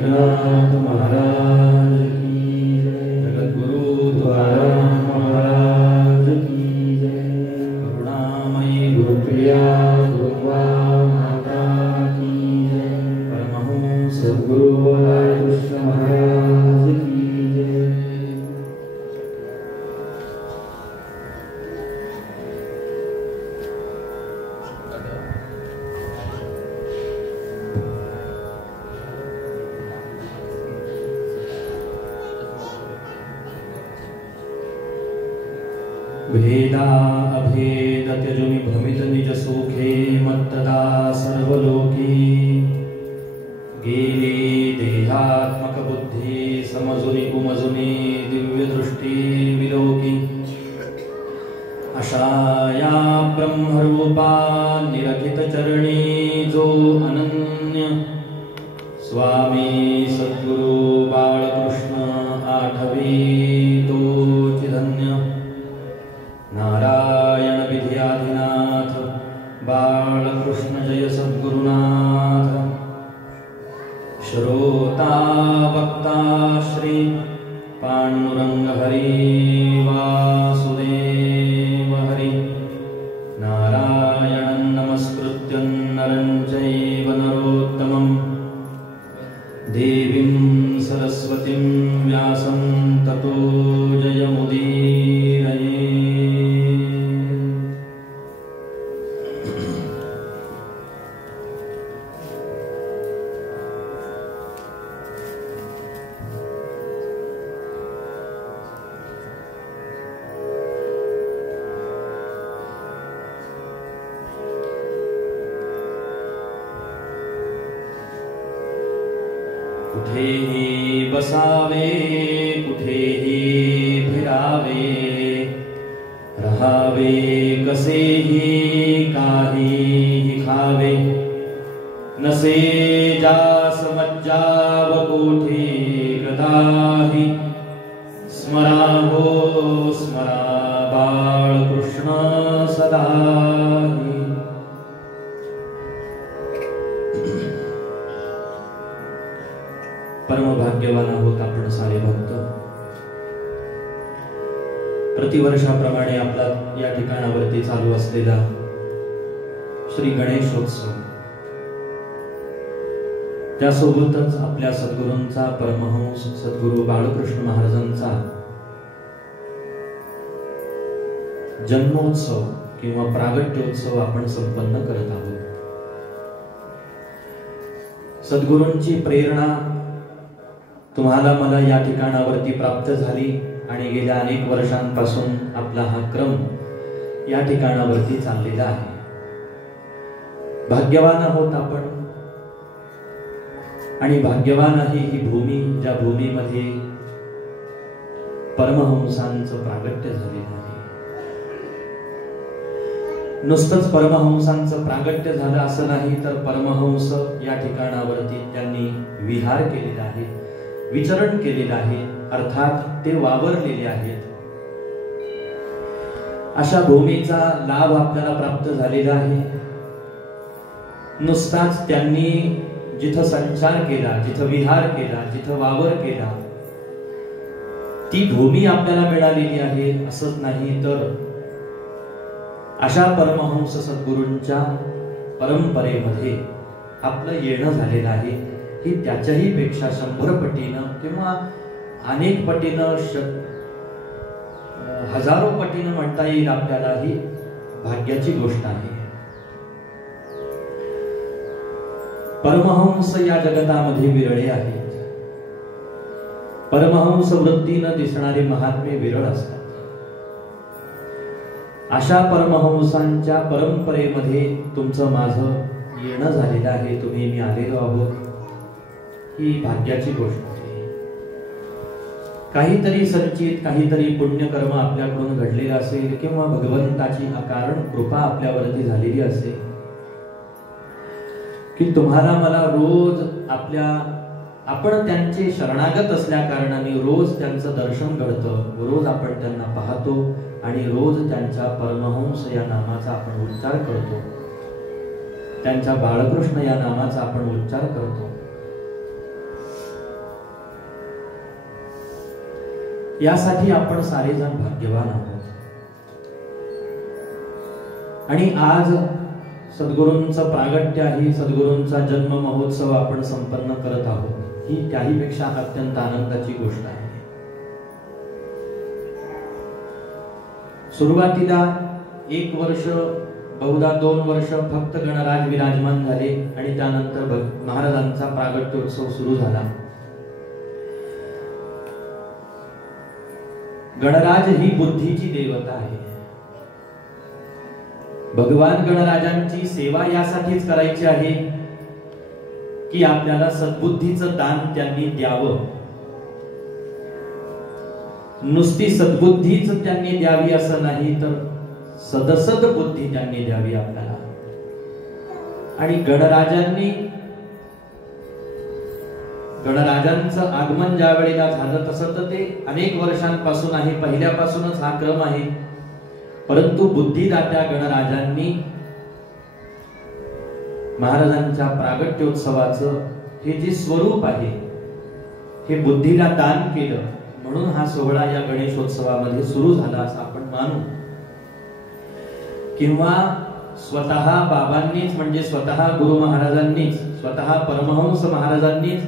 नाथ महाराज की जय। जगद्गुरु तुकाराम महाराज की जय। करुणामयी गुरुप्रिया गुरुवा माता की जय। परमहंस सद्गुरु बाळकृष्ण महाराज की जय। भेदा अभेद त्यजुनि भ्रमित निज सुखे मत्तदा सर्वलोकी गेली देहात्मक बुद्धी समजुनी उमजुनी दिव्य दृष्टी विलोकी अशा या ब्रह्मरूपा निरखित चरणी जो अनन्य स्वामी सद्गुरु बाळकृष्ण आठवी तोची धन्य नारायण विद्याधिनाथ बाळकृष्ण जय सद्गुरुनाथ श्रोता वक्ता श्री पांडुरंग हरी वासुदेव हरी नारायणं नमस्कृत्य नरं चैव नरोत्तमं देवीं सरस्वतीं व्यासं ततो जयमुदीरये। कुठेही बसावे कुठेही फिरावे रहावे कसेही काहीही खावे नसे जास मज्जाव कोठे गदाही स्मरा हो स्मरा बाळकृष्ण सदाही। परम भाग्यवान आहोत आपण सारे भक्त। प्रतिवर्षाप्रमाणे आपला या ठिकाणावरती चालू असलेला श्री गणेशोत्सव त्यासोबतच आपल्या सद्गुरूंचा परमहंस सद्गुरू बाळकृष्ण महाराजांचा जन्मोत्सव किंवा प्रागट्योत्सव आपण संपन्न करत आहोत। सद्गुरूंची प्रेरणा तुम्हाला मला या ठिकाणावरती प्राप्त झाली आणि गेल्या अनेक वर्षांपासून आपला हा क्रम या ठिकाणावरती चाललेला आहे। भाग्यवान आहोत आपण आणि भाग्यवान आहे ही भूमी ज्या भूमीमध्ये परमहंसांचं प्रागट्य झालेलं आहे। नुसतंच परमहंसांचं प्रागट्य झालं असं नाही तर परमहंस या ठिकाणावरती त्यांनी विहार केलेला आहे, विचरण केलेलं आहे, अर्थात ते वावरलेले आहेत। अशा भूमीचा लाभ आपल्याला प्राप्त झालेला आहे। नुसताच त्यांनी जिथं संचार केला, जिथं विहार केला, जिथं वावर केला ती भूमी आपल्याला मिळालेली आहे असंच नाही तर अशा परमहंस सद्गुरूंच्या परंपरेमध्ये आपलं येणं झालेलं आहे ही त्याच्याही पेक्षा 100 पटीनं किंवा अनेक पटीनं हजारो पटीनं म्हणता येईल आपल्याला ही भाग्याची गोष्ट आहे। परमहंस या जगतामध्ये विरळे आहेत। परमहंस वृत्तीनं दिसणारे महात्मे विरळ असतात। अशा परमहंसांच्या परंपरेमध्ये तुमचं माझं येणं झालेलं आहे, तुम्ही मी आलेलो आहोत ही भाग्याची गोष्ट आहे। काहीतरी संचित काहीतरी पुण्यकर्म आपल्याकडून घडलेलं असेल किंवा भगवंताची अकारण कृपा आपल्यावरती झालेली असेल की तुम्हाला मला रोज आपण त्यांचे शरणागत असल्या कारणाने रोज त्यांचं दर्शन घडतं, रोज आपण त्यांना पाहतो आणि रोज त्यांच्या परमहंस या नामाचा आपण उच्चार करतो, त्यांच्या बाळकृष्ण या नामाचा आपण उच्चार करतो। यासाठी आपण सारेजण भाग्यवान आहोत. आणि आज सद्गुरूंचं प्रागट्य आहे, सद्गुरूंचा जन्म महोत्सव आपण संपन्न करत आहोत. ही त्याहीपेक्षा अत्यंत आनंदाची गोष्ट आहे. सुरुवातीला 1 वर्ष, बहुधा 2 वर्ष फक्त गणराज विराजमान झाले आणि त्यानंतर महाराजांचा प्रागट्योत्सव सुरू झाला. गणराज ही बुद्धीची देवता आहे. भगवान गणराजांची सेवा यासाठीच करायची आहे की आपल्याला सद्बुद्धीचं दान त्यांनी द्यावं. नुसती सद्बुद्धीच त्यांनी द्यावी असं नाही, तर सदसद बुद्धी त्यांनी द्यावी आपल्याला. आणि गणराजांचं आगमन ज्या वेळेला झालं तसं तर ते अनेक वर्षांपासून आहे, पहिल्यापासूनच हा क्रम आहे. परंतु बुद्धिदात्या गणराजांनी महाराजांच्या प्रागट्योत्सवाचं हे जे स्वरूप आहे हे बुद्धीला दान केलं, म्हणून हा सोहळा या गणेशोत्सवामध्ये सुरू झाला असं आपण मानू. किंवा स्वतः बाबांनीच, म्हणजे स्वतः गुरु महाराजांनीच, स्वतः परमहंस महाराजांनीच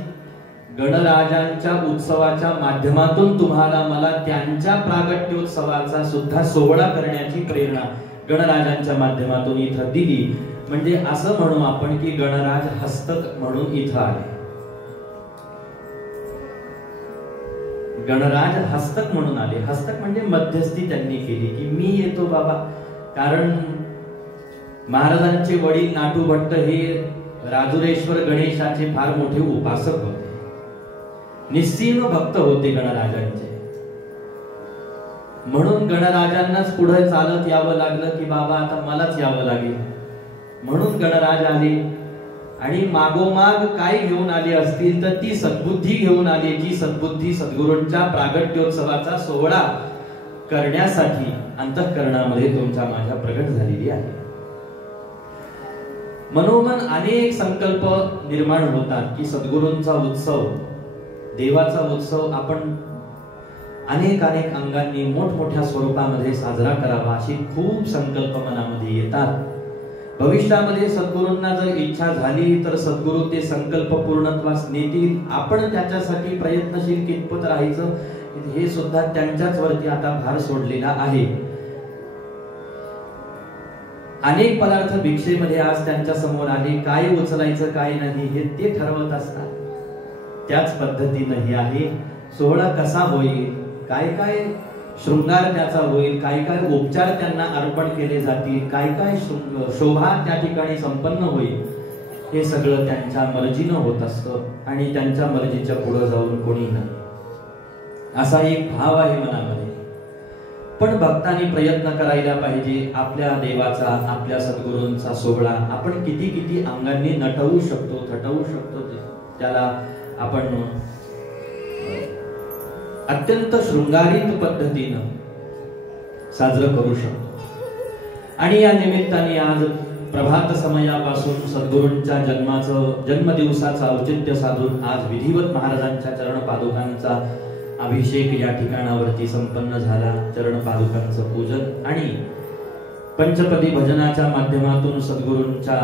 गणराजांच्या उत्सवाच्या माध्यमातून तुम्हाला मला त्यांच्या प्रागट्योत्सवाचा सुद्धा सोहळा करण्याची प्रेरणा गणराजांच्या माध्यमातून इथं दिली. म्हणजे असं म्हणू आपण की गणराज हस्तक म्हणून इथं आले. गणराज हस्तक म्हणून आले. हस्तक म्हणजे मध्यस्थी त्यांनी केली की मी येतो बाबा. कारण महाराजांचे वडील नाटू भट्ट हे राजुरेश्वर गणेशाचे फार मोठे उपासक होते, निस्सीम भक्त होते गणराजांचे. म्हणून गणराजांनाच पुढे चालत यावं लागलं की बाबा आता मलाच यावं लागेल. म्हणून गणराज आले आणि मागोमाग काय घेऊन आले असतील तर ती सद्बुद्धी घेऊन आले, जी सद्बुद्धी सद्गुरूंच्या प्रागट्योत्सवाचा सोहळा करण्यासाठी अंतःकरणामध्ये तुमच्या माझ्या प्रगट झालेली आहे. मनोमन अनेक संकल्प निर्माण होतात की सद्गुरूंचा उत्सव, देवाचा उत्सव आपण अनेक अंगांनी मोठमोठ्या स्वरूपामध्ये साजरा करावा, अशी खूप संकल्प मनामध्ये येतात. भविष्यामध्ये सद्गुरूंना जर इच्छा झाली तर सद्गुरू ते संकल्प पूर्णत्वास नेतील. आपण त्याच्यासाठी प्रयत्नशील कितपत राहायचं हे सुद्धा त्यांच्याच वरती आता भार सोडलेला आहे. अनेक पदार्थ भिक्षेमध्ये आज त्यांच्या समोर आले, काय उचलायचं काय नाही हे ते ठरवत असतात. त्याच पद्धतीनं हे आहे. सोहळा कसा होईल, काय काय शृंगार त्याचा होईल, काय काय उपचार त्यांना अर्पण केले जातील, काय काय शोभा त्या ठिकाणी संपन्न होईल, हे सगळं त्यांच्या मर्जीनं होत असतं. आणि त्यांच्या मर्जीच्या पुढे जाऊन कोणी नाही, असा एक भाव आहे मनामध्ये. पण भक्तांनी प्रयत्न करायला पाहिजे. आपल्या देवाचा, आपल्या सद्गुरूंचा सोहळा आपण किती किती अंगांनी नटवू शकतो, थटवू शकतो, त्याला आपण अत्यंत शृंगारित पद्धतीनं साजरं करू शकतो. आणि या निमित्ताने आज प्रभात समयापासून सद्गुरूंच्या जन्मदिवसाचं औचित्य साधून आज विधिवत महाराजांच्या चरण पादुकांचा अभिषेक या ठिकाणावरती संपन्न झाला. चरण पादुकांचं पूजन आणि पंचपदी भजनाच्या माध्यमातून सद्गुरूंच्या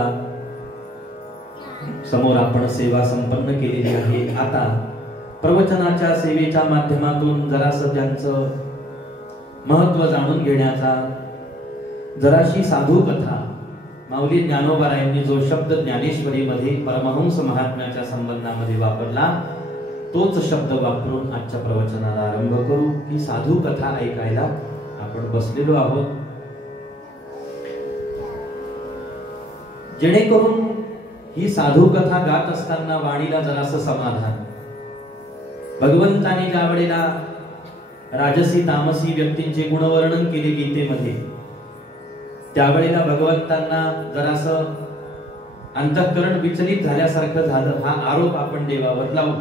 समोर आपण सेवा संपन्न केलेली आहे. आता प्रवचनाच्या सेवेच्या माध्यमातून जरासं त्यांचं महत्व जाणून घेण्याचा, जराशी साधू कथा, माऊली ज्ञानोबारायांनी जो शब्द ज्ञानेश्वरीमध्ये परमहंस महात्म्याच्या संबंधामध्ये वापरला तोच शब्द वापरून आजच्या प्रवचनाला आरंभ करू. ही साधू कथा ऐकायला आपण बसलेलो आहोत, जेणेकरून ही साधू कथा गात असताना वाणीला जरासं समाधान. भगवंताने ज्या वेळेला राजसी तामसी व्यक्तींचे गुणवर्णन केले गीतेमध्ये, त्यावेळेला भगवंतांना जरासं अंतःकरण विचलित झाल्यासारखं झालं. हा आरोप आपण देवावर लावू.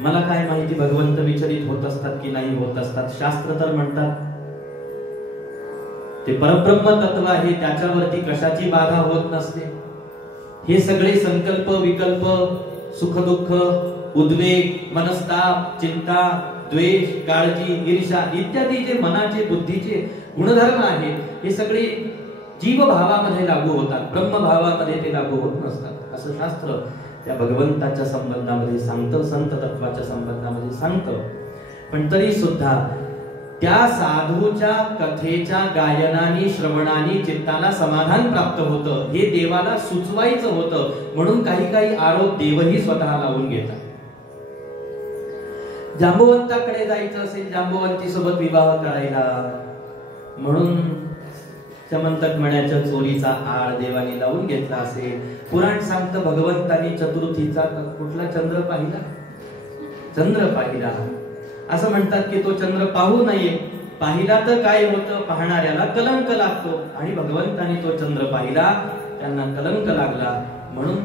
मला काय माहिती भगवंत विचलित होत असतात की नाही होत असतात. शास्त्र तर म्हणतात ते परब्रह्म तत्व आहे, त्याच्यावरती कशाची बाधा होत नसते. हे सगळे संकल्प विकल्प, सुख दुःख, उद्वेग, मनस्ताप, चिंता, द्वेष, काळजी, ईर्ष्या इत्यादी जे मनाचे बुद्धीचे गुणधर्म आहेत हे सगळे जीवभावामध्ये लागू होतात, ब्रह्मभावामध्ये ते लागू होत नसतात असं शास्त्र त्या भगवंताच्या संबंधामध्ये सांगतं, संत तत्वाच्या संबंधामध्ये सांगतं. पण तरी सुद्धा त्या साधूच्या कथेच्या गायनाने श्रवणाने चित्ताला समाधान प्राप्त होतं, हे देवाला सुचवायचं होतं. म्हणून काही काही आरोप देवही स्वतः लावून घेतात. जांबुवंताकडे जायचं असेल, जांबुवंती सोबत विवाह करायला, म्हणून चमंतक मण्याच्या चोरीचा आळ देवाने लावून घेतला असेल. पुराण सांगतं भगवंतानी चतुर्थीचा कुठला चंद्र पाहिला, चंद्र पाहिला. असं म्हणतात की तो चंद्र पाहू नये, पाहिला तर काय होतं, पाहणाऱ्याला कलंक लागतो. आणि भगवंतानी तो चंद्र पाहिला, त्यांना कलंक लागला, म्हणून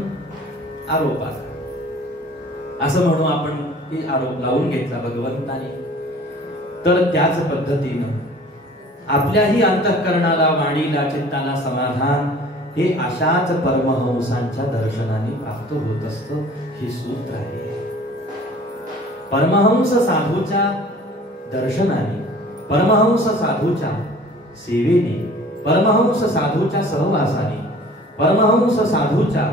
आरोप आला असं म्हणू आपण की आरोप लावून घेतला भगवंतानी. तर त्याच पद्धतीनं आपल्याही अंतःकरणाला, वाणीला, चित्ताला समाधान हे अशाच परमहंसांच्या दर्शनाने प्राप्त होत असतं. हे सूत्र आहे. परमहंस साधूच्या दर्शनाने, परमहंस साधूच्या सेवेने, परमहंस साधूच्या सहवासाने, परमहंस साधूच्या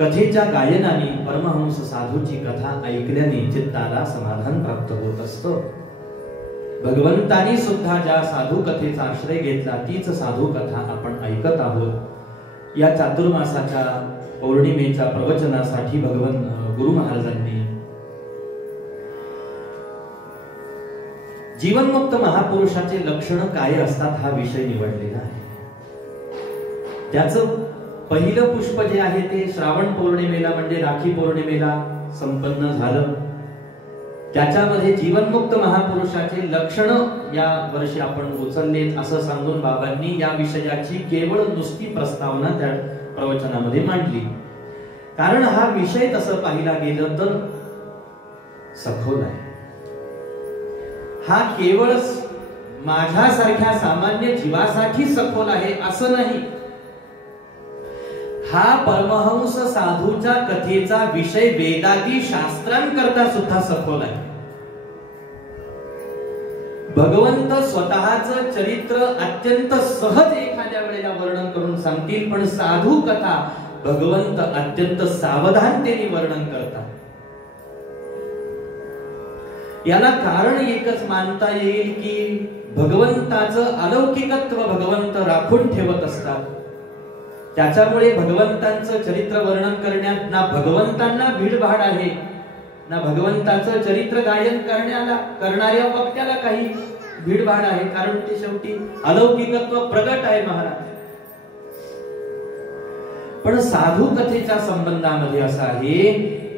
कथेच्या गायनाने, परमहंस साधूची कथा ऐकल्याने चित्ताला समाधान प्राप्त होत असतं. भगवंतानी सुद्धा ज्या साधू कथेचा आश्रय घेतला तीच साधू कथा आपण ऐकत आहोत. या चातुर्मासाच्या पौर्णिमेच्या प्रवचनासाठी गुरु महाराजांनी जीवनमुक्त महापुरुषाचे लक्षण काय असतात हा विषय निवडलेला आहे. त्याचं पहिलं पुष्प जे आहे ते श्रावण पौर्णिमेला म्हणजे राखी पौर्णिमेला संपन्न झालं. त्याच्यामध्ये जीवनमुक्त महापुरुषाचे लक्षण या वर्षी आपण उचललेत असं सांगून बाबांनी या विषयाची केवळ नुसती प्रस्तावना त्या प्रवचनामध्ये मांडली. कारण हा विषय तसं पाहिला गेलं तर सखोल आहे. हा केवळ माझ्यासारख्या सामान्य जीवासाठी सखोल आहे असं नाही. हा परमहंस साधूच्या कथेचा विषय वेदादी शास्त्रांकरता सुद्धा सखोल आहे. भगवंत स्वतःच चरित्र अत्यंत सहज एखाद्या वेळेला वर्णन करून सांगतील, पण साधू कथा भगवंत अत्यंत सावधानतेने वर्णन करतात. याला कारण एकच मानता येईल की भगवंताचं अलौकिकत्व भगवंत राखून ठेवत असतात. त्याच्यामुळे भगवंतांचं चरित्र वर्णन करण्यात ना भगवंतांना भीडभाड आहे, ना भगवंताचं चरित्र गायन करणाऱ्या वक्त्याला काही भीडभाड आहे. कारण ते शेवटी अलौकिकत्व प्रगट आहे महाराज. पण साधू कथेच्या संबंधामध्ये असं आहे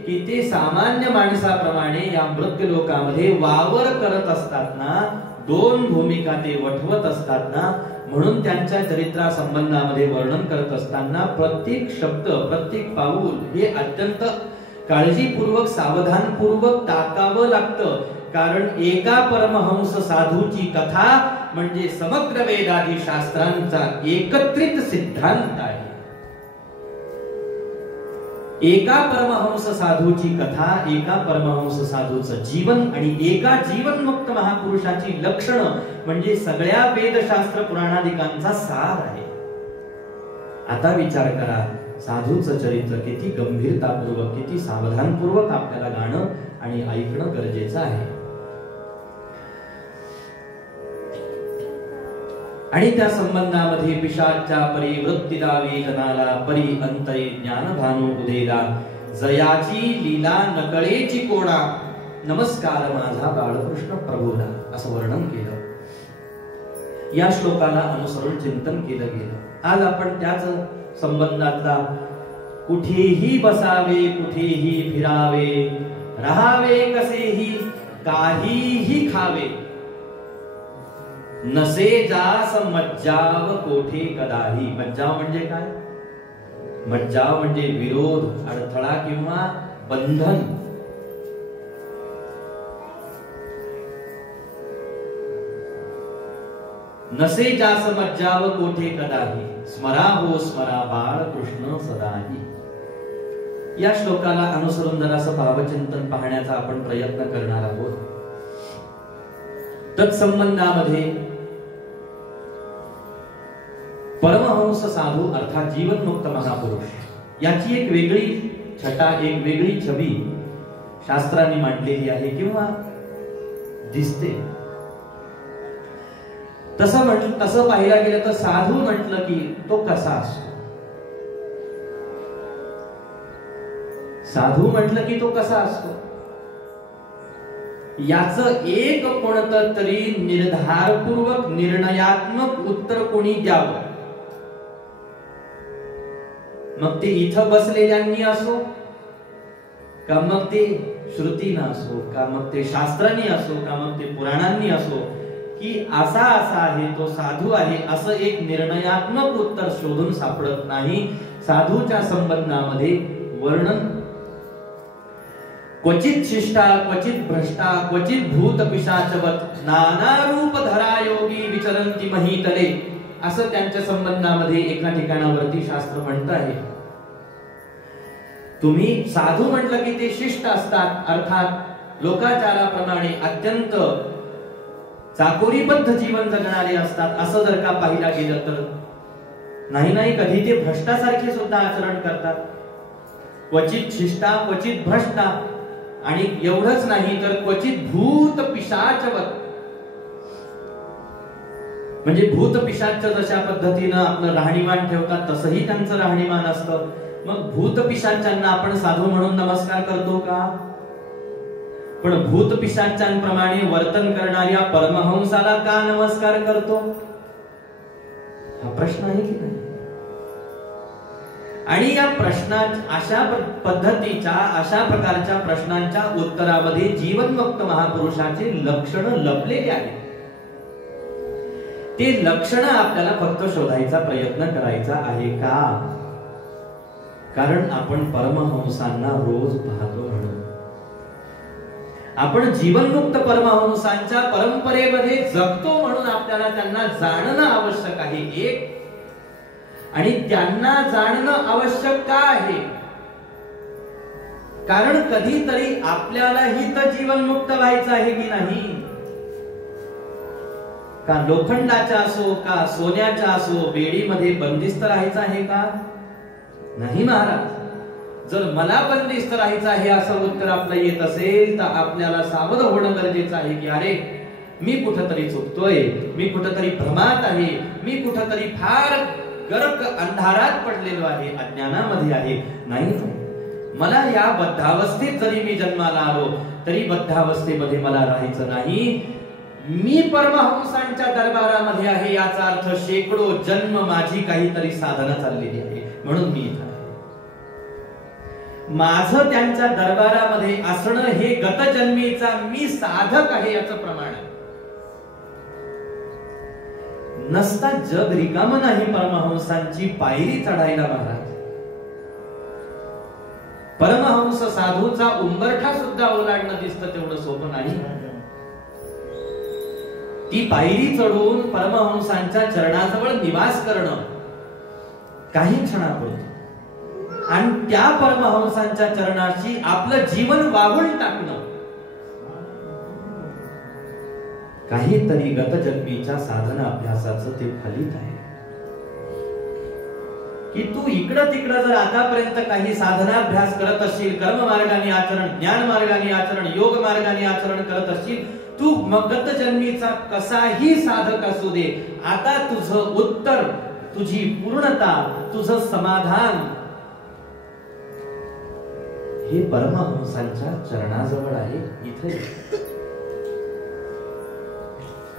की ते सामान्य माणसाप्रमाणे या मृत्यू लोकामध्ये वावर करत असतात ना, दोन भूमिका ते वठवत असतात ना, म्हणून त्यांच्या चरित्रा संबंधामध्ये वर्णन करत असताना प्रत्येक शब्द, प्रत्येक पाऊल हे अत्यंत काळजीपूर्वक, सावधानपूर्वक टाकावं लागतं. कारण एका परमहंस साधूची कथा म्हणजे समग्र वेदादी शास्त्रांचा एकत्रित सिद्धांत आहे. एका परमहंस साधूची कथा, एका परमहंस साधूचं जीवन आणि एका जीवनमुक्त महापुरुषाची लक्षणं म्हणजे सगळ्या वेदशास्त्र पुराणादिकांचा सार आहे. आता विचार करा, साधूचं चरित्र किती गंभीरतापूर्वक, किती सावधानपूर्वक आपल्याला गाणं आणि ऐकणं गरजेचं आहे. आणि त्या संबंधामध्ये पिशाच्या परी वृत्ती दावी जनाला, परी अंतरी ज्ञान भानू उदेला, जयाची लीला नकळेची कोडा, नमस्कार माझा बाळकृष्ण प्रभूला, असं वर्णन केलं. या श्लोकाला अनुसरून चिंतन केलं गेलं. आज आपण त्याच संबंधातला कुठेही बसावे, कुठेही फिरावे, राहावे कसेही, काहीही खावे, नसे जास मज्जाव कोठे कदाही. मज्जाव म्हणजे काय? मज्जाव म्हणजे विरोध, अडथळा किंवा बंधन. नसे जास मज्जाव कोठे कदाही, स्मरा हो स्मरा बाळ कृष्ण सदाही. या श्लोकाला अनुसरून जरासं भावचिंतन पाहण्याचा आपण प्रयत्न करणार आहोत. तत्संबंधामध्ये परमहंस साधू अर्थात जीवनमुक्त महापुरुष याची एक वेगळी छटा, एक वेगळी छबी शास्त्रांनी मांडलेली आहे किंवा दिसते. तसं पाहिलं गेलं तर साधू म्हटलं की तो कसा असतो, साधू म्हटलं की तो कसा असतो याचं एक कोणतं तरी निर्धारपूर्वक निर्णयात्मक उत्तर कोणी द्यावं. मग ते इथं बसलेल्यांनी असो का मग ते श्रुतीनं असो का मग ते शास्त्रांनी असो का मग ते पुराणांनी असो, की असा आहे तो साधू आहे असं एक निर्णयात्मक उत्तर शोधून सापडत नाही. साधूच्या संबंधामध्ये वर्णन क्वचित शिष्टा क्वचित भ्रष्टा क्वचित भूत पिशाचवत नाना रूप धरा योगी विचरंती महीतले असं त्यांच्या संबंधामध्ये एका ठिकाणावरती शास्त्र म्हणत आहे. तुम्ही साधू म्हटलं की ते शिष्ट असतात, अर्थात लोकाचाराप्रमाणे अत्यंत चाकोरीबद्ध जीवन जगणारे असतात असं जर का पाहिला गेलं तर नाही, कधी ते भ्रष्टासारखे सुद्धा आचरण करतात. क्वचित शिष्टा क्वचित भ्रष्टा आणि एवढंच नाही तर क्वचित भूत पिशाचवत, म्हणजे भूत पिशाच जशा पद्धतीनं आपलं राहणीमान ठेवतात तसंही त्यांचं राहणीमान असतं. मग भूत पिशाचांना आपण साधू म्हणून नमस्कार करतो का? पण भूत पिशाचांप्रमाणे वर्तन करणाऱ्या परमहंसाला का नमस्कार करतो हा प्रश्न आहे की नाही? आणि या प्रश्नाच्या अशा पद्धतीच्या अशा प्रकारच्या प्रश्नांच्या उत्तरामध्ये जीवनमुक्त महापुरुषाचे लक्षण लपलेले आहेत. ते लक्षण आपल्याला फक्त शोधायचा प्रयत्न करायचा आहे का? कारण आपण परमहंसांना रोज पाहतो म्हणून आपण जीवनमुक्त परमहंसांच्या परंपरेमध्ये जगतो म्हणून आपल्याला त्यांना जाणणं आवश्यक आहे. एक आणि त्यांना जाणणं आवश्यक का आहे? कारण कधीतरी आपल्यालाही तर जीवनमुक्त व्हायचं आहे की नाही? का लोखंडाच्या असो का सोन्याच्या असो बेडीमध्ये बंदिस्त राहायचं आहे का? नाही महाराज. जर मला बंदिस्त राहायचं आहे असं उत्तर आपलं येत असेल तर आपल्याला सावध होणं गरजेचं आहे की अरे मी कुठंतरी चुकतोय, मी कुठंतरी भ्रमात आहे, मी कुठंतरी फार गर्क अंधारात पडलेलो आहे, अज्ञानामध्ये आहे. नाही, मला या बद्धावस्थेत जरी मी जन्माला आलो तरी बद्धावस्थेमध्ये मला राहायचं नाही. मी परमहंसांच्या दरबारामध्ये आहे याचा अर्थ शेकडो जन्म माझी काहीतरी साधना चाललेली आहे म्हणून मी इथं आहे. माझं त्यांच्या दरबारामध्ये असणं हे गतजन्मीचा मी साधक आहे याचं प्रमाण आहे. नसता जग रिकाम नाही परमहंसांची पायरी चढायला महाराज. परमहंस साधूचा उंबरठा सुद्धा ओलांडणं दिसतं तेवढं सोपं नाही. ती पायरी चढून परमहंसांच्या चरणाजवळ निवास करणं काही क्षणापुरतं आणि त्या परमहंसांच्या चरणाशी आपलं जीवन वाहून टाकणं काहीतरी गतजन्मीच्या साधना अभ्यासाचं ते फलित आहे. की तू इकडं तिकडं जर आतापर्यंत काही साधनाभ्यास करत असशील, कर्म मार्गाने आचरण, ज्ञान मार्गाने आचरण, योग मार्गाने आचरण करत असशील, तू गतजन्मीचा कसाही साधक असू दे, आता तुझं उत्तर, तुझी पूर्णता, तुझं समाधान हे परमहंसांच्या चरणाजवळ आहे इथे.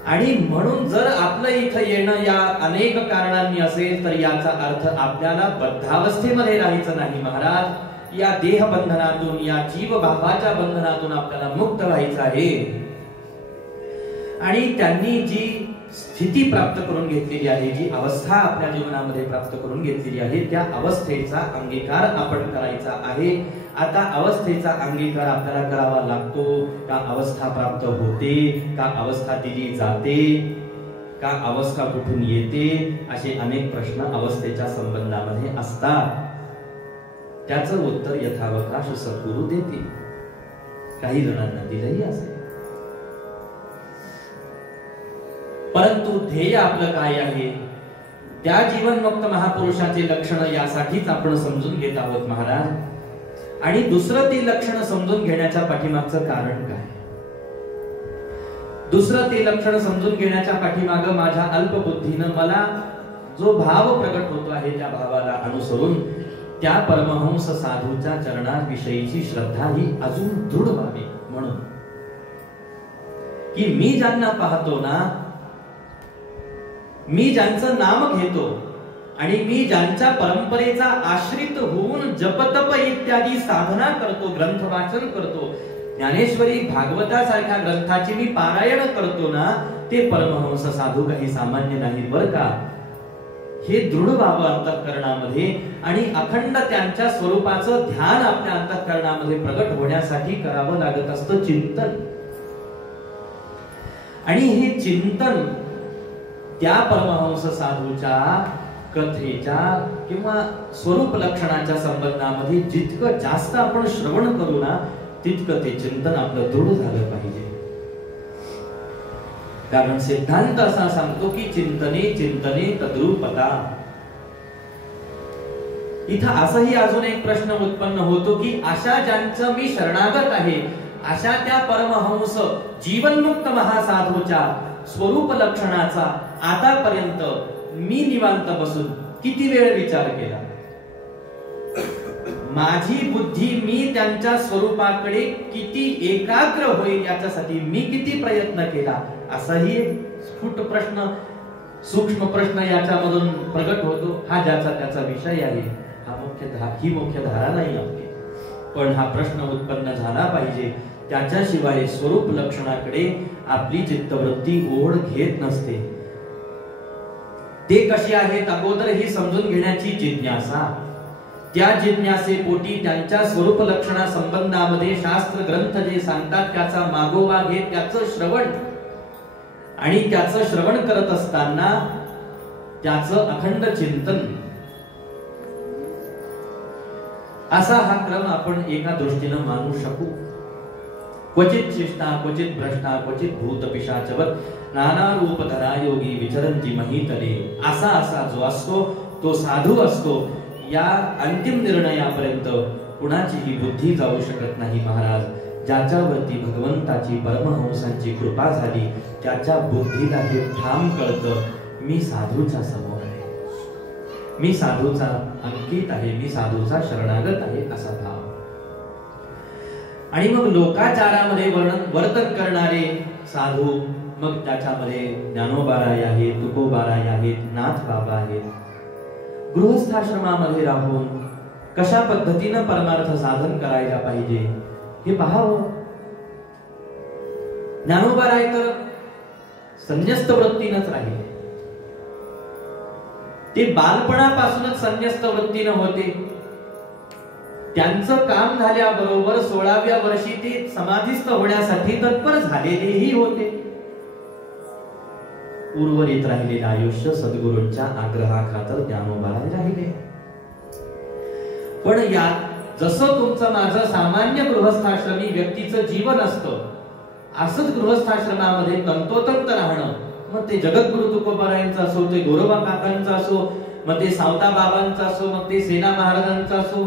आणि म्हणून जर आपलं इथं येणं या अनेक कारणांनी असेल तर याचा अर्थ आपल्याला बद्धावस्थेमध्ये राहायचं नाही महाराज. या देह बंधनातून, या जीव भावाच्या बंधनातून आपल्याला मुक्त व्हायचं आहे. आणि त्यांनी जी स्थिती प्राप्त करून घेतलेली आहे, जी अवस्था आपल्या जीवनामध्ये प्राप्त करून घेतलेली आहे, त्या अवस्थेचा अंगीकार आपण करायचा आहे. आता अवस्थेचा अंगीकार आपल्याला करावा लागतो का? अवस्था प्राप्त होते का? अवस्था दिली जाते का? अवस्था कुठून येते? असे अनेक प्रश्न अवस्थेच्या संबंधामध्ये असतात. त्याचं उत्तर यथावकाश सद्गुरू देतील. काही जणांना दिलंही असेल. परंतु ध्येय आपलं काय आहे, त्या जीवनमुक्त महापुरुषाचे लक्षण यासाठीच आपण समजून घेत आहोत महाराज. आणि दुसरं ते लक्षण समजून घेण्याच्या पाठीमागचं कारण काय, दुसरं ते लक्षण समजून घेण्याच्या पाठीमागं माझ्या अल्पबुद्धीनं मला जो भाव प्रकट होतो आहे त्या भावाला अनुसरून त्या परमहंस साधूच्या चरणाविषयीची श्रद्धा ही अजून दृढ व्हावी म्हणून की मी ज्यांना पाहतो ना, मी ज्यांचं नाम घेतो आणि मी ज्यांच्या परंपरेचा आश्रित होऊन जपतप इत्यादी साधना करतो, ग्रंथ वाचन करतो, ज्ञानेश्वरी भागवतासारख्या ग्रंथाची मी पारायण करतो ना, ते परमहंस साधू काही सामान्य नाही बर का. हे दृढ व्हावं अंतःकरणामध्ये आणि अखंड त्यांच्या स्वरूपाचं ध्यान आपल्या अंतःकरणामध्ये प्रगट होण्यासाठी करावं लागत असतं चिंतन. आणि हे चिंतन त्या परमहंस साधूच्या कथेच्या किंवा स्वरूप लक्षणाच्या संबंधामध्ये जितकं जास्त आपण श्रवण करू ना, तितकं ते चिंतन आपलं दृढ झालं पाहिजे. कारण सिद्धांत असा सांगतो की चिंतने चिंतने तद्रूपता. इथं असंही अजून एक प्रश्न उत्पन्न होतो की अशा ज्यांचं मी शरणागत आहे, अशा त्या परमहंस जीवनमुक्त महासाधूच्या स्वरूप लक्षणाचा आतापर्यंत मी निवांत बसून किती वेळ विचार केला. माझी बुद्धी मी त्यांच्या स्वरूपाकडे किती एकाग्र होईल याच्यासाठी मी किती प्रयत्न केला, असाही स्फुट प्रश्न, सूक्ष्म प्रश्न याच्यामधून प्रगट होतो. हा ज्याचा त्याचा विषय आहे, ही मुख्य धारा नाही आपली. पण हा प्रश्न उत्पन्न झाला पाहिजे. त्याच्याशिवाय स्वरूप लक्षणाकडे आपली चित्तवृत्ती ओढ घेत नसते. ते कशी आहेत अगोदर ही समजून घेण्याची जिज्ञासा, त्या जिज्ञासेपोटी त्यांच्या स्वरूप लक्षणा संबंधामध्ये शास्त्र ग्रंथ जे सांगतात त्याचा मागोवा घेत त्याचं श्रवण, आणि त्याचं श्रवण करत असताना त्याचं अखंड चिंतन, असा हा क्रम आपण एका दृष्टीनं मानू शकू. क्वचित शिष्टा क्वचित भ्रष्टा क्वचित भूत पिशाचवत नाना रूप धरा योगी विचरंती महीतले, असा असा जो असतो तो साधू असतो. या अंतिम निर्णयापर्यंत कुणाचीही बुद्धी जाऊ शकत नाही महाराज. ज्याच्यावरती भगवंताची परमहंसांची कृपा झाली त्याच्या बुद्धीला हे ठाम कळतं, मी साधूच्या समोर आहे, मी साधूचा अंकित आहे, मी साधूचा शरणागत आहे, असा भाव. आणि मग लोकाचारामध्ये वर्तन करणारे साधू, मग त्याच्यामध्ये ज्ञानोबाराय आहेत, तुकोबाराय आहेत, नाथ बाबा आहेत. गृहस्थाश्रमामध्ये राहून कशा पद्धतीनं परमार्थ साधन करायला पाहिजे हे पाहावं. ज्ञानोबाराय तर संन्यस्त वृत्तीनंच राहिले. ते बालपणापासूनच संन्यस्त वृत्तीनं होते. त्यांचं काम झाल्याबरोबर 16व्या वर्षी ते समाधीस्थ होण्यासाठी तत्पर झालेलेही होते. उर्वरित राहिलेलं आयुष्य सद्गुरूंच्या आग्रहाखातर ज्ञानोबाराय राहिले. पण या जसं तुमचं माझं सामान्य गृहस्थाश्रमी व्यक्तीचं जीवन असतं, असंच गृहस्थाश्रमामध्ये तंतोतंत राहणं, मग ते जगद्गुरु तुकोबारायांचं असो, ते गोरोबा काकांचं असो, मग ते सावता बाबांचं असो, मग ते सेना महाराजांचं असो,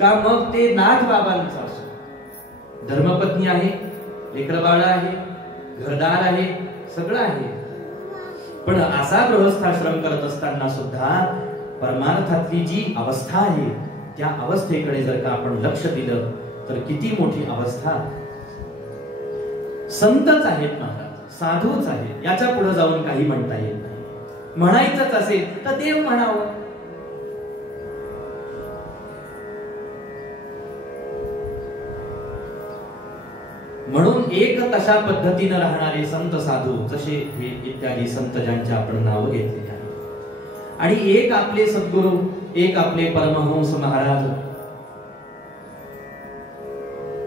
का मग ते नाथ बाबांचं असो. धर्मपत्नी आहे, लेकरबाळ आहे, घरदार आहे, सगळं आहे. पण असा गृहस्थाश्रम करत असताना सुद्धा परमार्थातली जी अवस्था आहे त्या अवस्थेकडे जर का आपण लक्ष दिलं तर किती मोठी अवस्था. संतच आहेत महाराज, साधूच आहेत, याच्या पुढे जाऊन काही म्हणता येत नाही. म्हणायचंच असेल तर देव म्हणावं. म्हणून एक तशा पद्धतीने राहणारे संत साधू जसे हे इत्यादी संत ज्यांचे आपण नाव घेतलेले आहे, आणि एक आपले सद्गुरू, एक आपले परमहंस महाराज.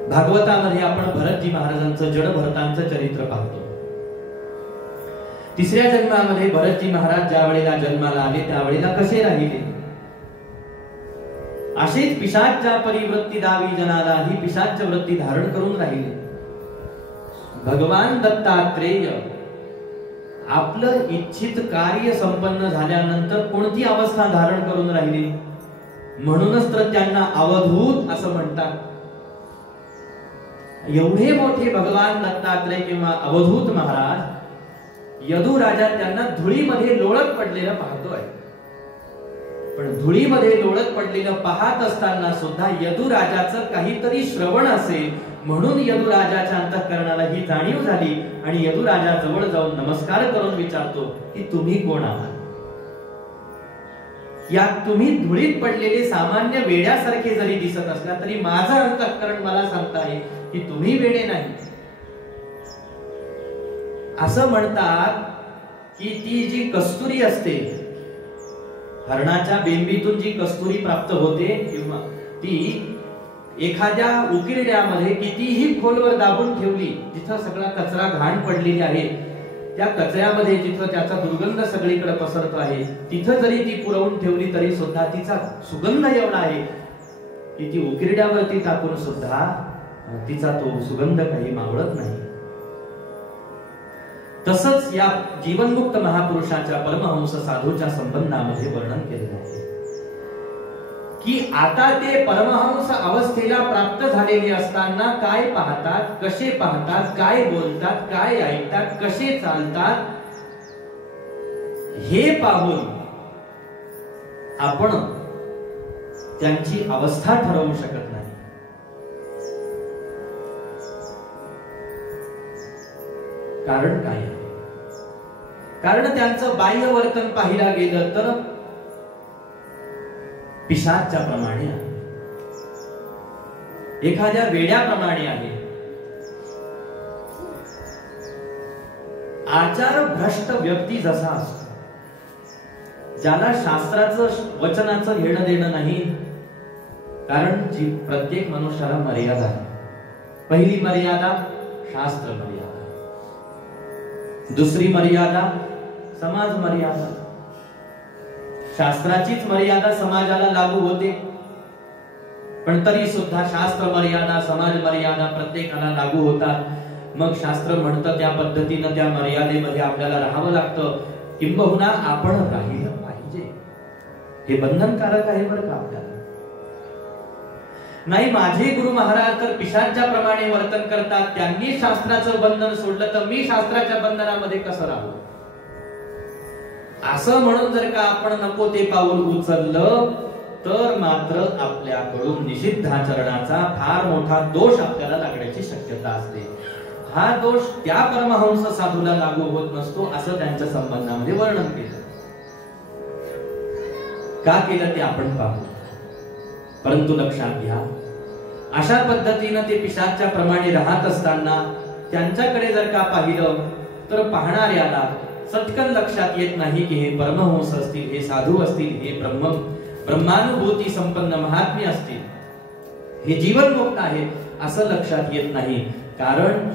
भागवतामध्ये आपण भरतजी महाराजांचं जड भरतांचं चरित्र पाहतो. तिसऱ्या जन्मामध्ये भरतजी महाराज ज्या वेळेला जन्माला आले त्यावेळेला कसे राहिले, अशीच पिशाच्च्या परिवृत्ती दावी जनाला, ही पिशाच्य वृत्ती धारण करून राहिले. भगवान दत्तात्रेय आपलं इच्छित कार्य संपन्न झाल्यानंतर कोणती अवस्था धारण करून राहिली? म्हणूनच तर त्यांना अवधूत असं म्हणतात. एवढे मोठे भगवान दत्तात्रेय किंवा अवधूत महाराज, यदुराजा त्यांना धुळीमध्ये लोळत पडलेलं पाहतोय. पण धुळीमध्ये लोळत पडलेलं पाहत असताना सुद्धा यदुराजाचं काहीतरी श्रवण असेल म्हणून यदुराजाच्या अंतःकरणाला ही जाणीव झाली आणि यदुराजा जवळ जाऊन नमस्कार करून विचारतो की तुम्ही कोण आहात? या तुम्ही धुळीत पडलेले सामान्य वेड्यासारखे जरी दिसत असला तरी माझं अंतःकरण मला सांगताय की तुम्ही वेडे नाही. असं म्हणतात की ती जी कस्तुरी असते, हरणाच्या बेंबीतून जी कस्तुरी प्राप्त होते, किंवा ती एखाद्या उकिरड्यामध्ये कितीही खोलवर दाबून ठेवली, जिथं सगळा कचरा घाण पडलेली आहे, त्या कचऱ्यामध्ये जिथं त्याचा दुर्गंध सगळीकडे पसरतो आहे, तिथं जरी ती पुरवून ठेवली तरी सुद्धा तिचा सुगंध एवढा आहे की ती उकिरड्यावरती टाकून सुद्धा तिचा तो सुगंध काही मावळत नाही. तसंच या जीवनमुक्त महापुरुषाच्या परमहंस साधूच्या संबंधामध्ये वर्णन केलेलं आहे की आता ते परमहंस अवस्थेला प्राप्त झालेले असताना काय पाहतात, कसे पाहतात, काय बोलतात, काय ऐकतात, कसे चालतात, हे पाहून आपण त्यांची अवस्था ठरवू शकत नाही. कारण काय आहे? कारण त्यांचं बाह्य वर्तन पाहिला गेलं तर पिशाच्च्या प्रमाणे आहे, एखाद्या वेड्याप्रमाणे आहे. आचार भ्रष्ट व्यक्ती जसा असतो, ज्याला शास्त्राचं वचनाचं घेणं देणं नाही. कारण प्रत्येक मनुष्याला मर्यादा आहे. पहिली मर्यादा शास्त्र मर्यादा, दुसरी मर्यादा समाज मर्यादा. शास्त्राचीच मर्यादा समाजाला लागू होते, पण तरी सुद्धा शास्त्र मर्यादा, समाज मर्यादा प्रत्येकाला लागू होतात. मग शास्त्र म्हणतं त्या पद्धतीनं त्या मर्यादेमध्ये आपल्याला राहावं लागतं, किंबहुना आपण राहिलं पाहिजे. हे बंधनकारक आहे बरं का आपल्याला. नाही, माझे गुरु महाराज तर पिशाच्या प्रमाणे वर्तन करतात, त्यांनी शास्त्राचं बंधन सोडलं तर मी शास्त्राच्या बंधनामध्ये कसं राहू, असं म्हणून जर का आपण नको ते पाऊल उचललं तर मात्र आपल्याकडून निषिद्धाचरणाचा फार मोठा दोष आपल्याला लागण्याची शक्यता असते. हा दोष त्या परमहंस साधूला लागू होत नसतो, असं त्यांच्या संबंधामध्ये वर्णन केलं. का केलं ते आपण पाहू. परंतु लक्षात घ्या, अशा पद्धतीनं ते पिशाच्या प्रमाणे राहत असताना त्यांच्याकडे जर का पाहिलं तर पाहणाऱ्याला सटकन लक्षात येत नाही की हे परमहंस असतील, हे साधू असतील, हे ब्रह्मानुभूती संपन्न महात्मे असतील, हे जीवनमुक्त आहे, असं लक्षात येत नाही. कारण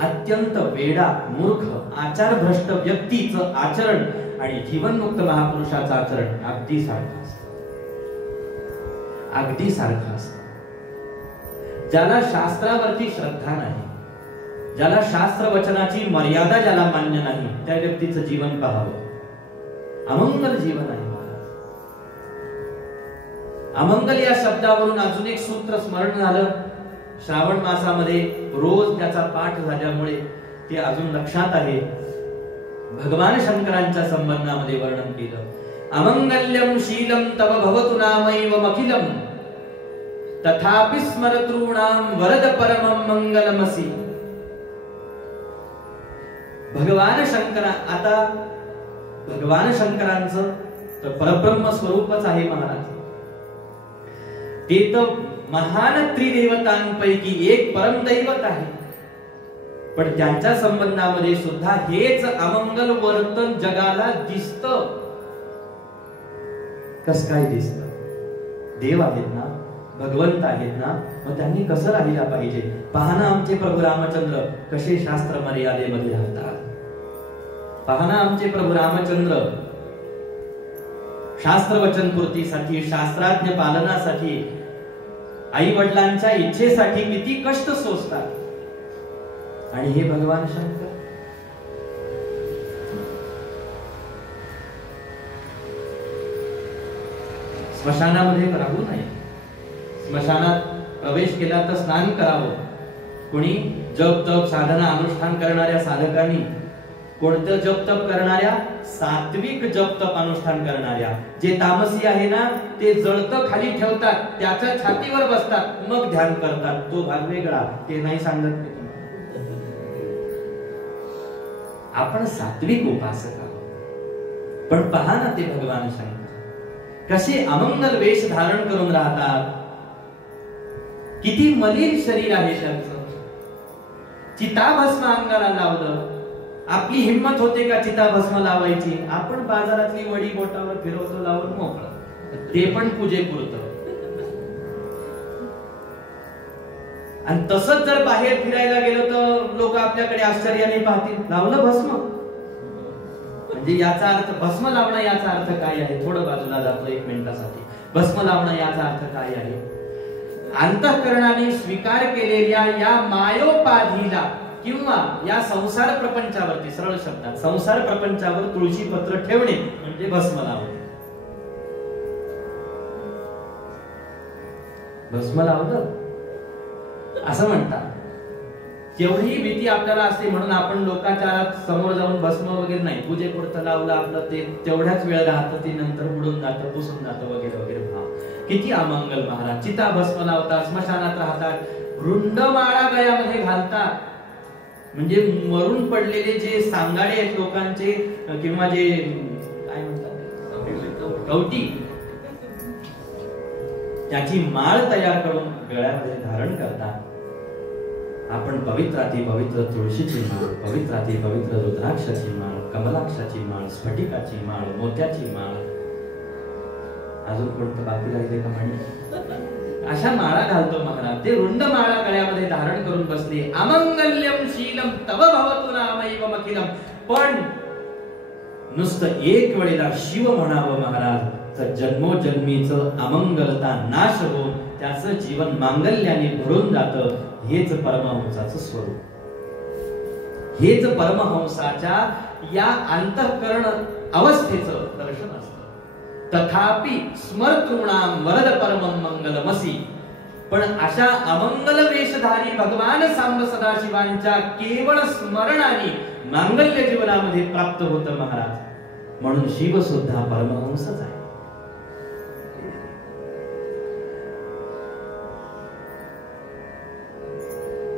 अत्यंत वेडा, मूर्ख, आचारभ्रष्ट व्यक्तीचं आचरण आणि जीवनमुक्त महापुरुषाचं आचरण अगदी सारखं असतं. अगदी सारखं असतं. ज्याला शास्त्रावरती श्रद्धा नाही, ज्याला शास्त्र वचनाची मर्यादा ज्याला मान्य नाही, त्या व्यक्तीचं जीवन पाहावं. अमंगल जीवन आहे. अमंगल या शब्दावरून अजून एक सूत्र स्मरण झालं. श्रावण मासामध्ये रोज त्याचा पाठ झाल्यामुळे ते अजून लक्षात आहे. भगवान शंकरांच्या संबंधामध्ये वर्णन केलं. अमंगल्यम शीलम तव भवतु नामैव मखिलम तथापि स्मरतॄणाम वरद परमं मंगलमसि. भगवान शंकरा, आता भगवान शंकरांचं तर परब्रह्म स्वरूपच आहे महाराज. ते तर महान त्रिदेवतांपैकी एक परमदैवत आहे, पण त्यांच्या संबंधामध्ये सुद्धा हेच अमंगल वर्तन जगाला दिसतं. कस काय दिसतं? देव आहेत ना, भगवंत आहेत ना, मग त्यांनी कसं राहिला पाहिजे. पहा ना आमचे प्रभू रामचंद्र कसे शास्त्र मर्यादेमध्ये राहतात. पहा ना आमचे प्रभू रामचंद्र शास्त्रवचन पूर्तीसाठी, शास्त्राज्ञ पालनासाठी, आई वडिलांच्या इच्छेसाठी किती कष्ट सोसतात. आणि हे भगवान शंकर स्मशानामध्ये राहू नये. स्मशानात प्रवेश केला तर स्नान करावं. कोणी जप तप साधना अनुष्ठान करणाऱ्या साधकांनी, कोणतं जप तप करणाऱ्या, सात्विक जप तप अनुष्ठान करणाऱ्या. जे तामसी आहे ना, ते जळतं खाली ठेवतात, त्याच्या छातीवर बसतात, मग ध्यान करतात. तो भाग वेगळा, ते नाही सांगत मी तुम्हाला. आपण सात्विक उपासक आहोत. पण पहा ना ते भगवान शंकर कसे अमंगल वेश धारण करून राहतात. किती मलिन शरीर आहे त्यांचं. चिताभस्म अंगाला लावलं. आपली हिम्मत होते का चिताभस्म लावायची? आपण बाजारातली वडी बोटावर फिरवतो, लावून मोकळं, ते पण पूजेपुरतं. आणि तसंच जर बाहेर फिरायला गेलो तर लोक आपल्याकडे आश्चर्याने पाहतील, लावलं भस्म. म्हणजे याचा अर्थ भस्म लावणं याचा अर्थ काय आहे? थोडं बाजूला जातो एक मिनिटासाठी. भस्म लावणं याचा अर्थ काय आहे? अंतःकरणाने स्वीकार केलेल्या या मायोपाधीला किंवा या संसार प्रपंचावरती, सरळ शब्दात संसार प्रपंचावर तुळशी पत्र ठेवणे म्हणजे भस्म लावणे. भस्म लावलं असं म्हणतात. तेवढी भीती आपल्याला असते म्हणून आपण लोकांच्या समोर जाऊन भस्म वगैरे नाही, पूजेपुरतं लावलं आपलं, ते तेवढ्याच वेळ राहतं, ते नंतर उडून जातं, पुसून जातं वगैरे वगैरे. किती अमंगल महाराज. चिता भस्म लावतात, स्मशानात राहतात, रुंडमाळा गळ्यामध्ये घालतात. म्हणजे मरून पडलेले जे सांगाडे आहेत लोकांचे, किंवा जे काय म्हणतात कवटी, त्याची माळ तयार करून गळ्यामध्ये धारण करतात. आपण पवित्राती पवित्र तुळशीची माळ, पवित्राती पवित्र रुद्राक्षाची माळ, कमलाक्षाची माळ, स्फटिकाची माळ, मोत्याची माळ, अजून कोणतं बाकी राहिले का म्हणे, अशा माळा घालतो महाराज. ते रुंड माळा गळ्यामध्ये धारण करून बसले. अमंगल्यम शीलम तव भवतु नामैव मखिलम. पण नुसतं एक वेळेला शिव म्हणावं महाराज, तर जन्मोजन्मीचं अमंगलता नाश होऊन त्याचं जीवन मांगल्याने भरून जातं. हेच परमहंसाचं स्वरूप. हेच परमहंसाच्या या अंतःकरण अवस्थेचं दर्शन असतं. तथापि स्मर्तॄणाम वरद परमं मंगलमसी. पण अशा अमंगल वेशधारी भगवान सांब सदाशिवांच्या केवळ स्मरणाने मांगल्य जीवनामध्ये प्राप्त होतं महाराज. म्हणून शिव सुद्धा परमहंसच आहे.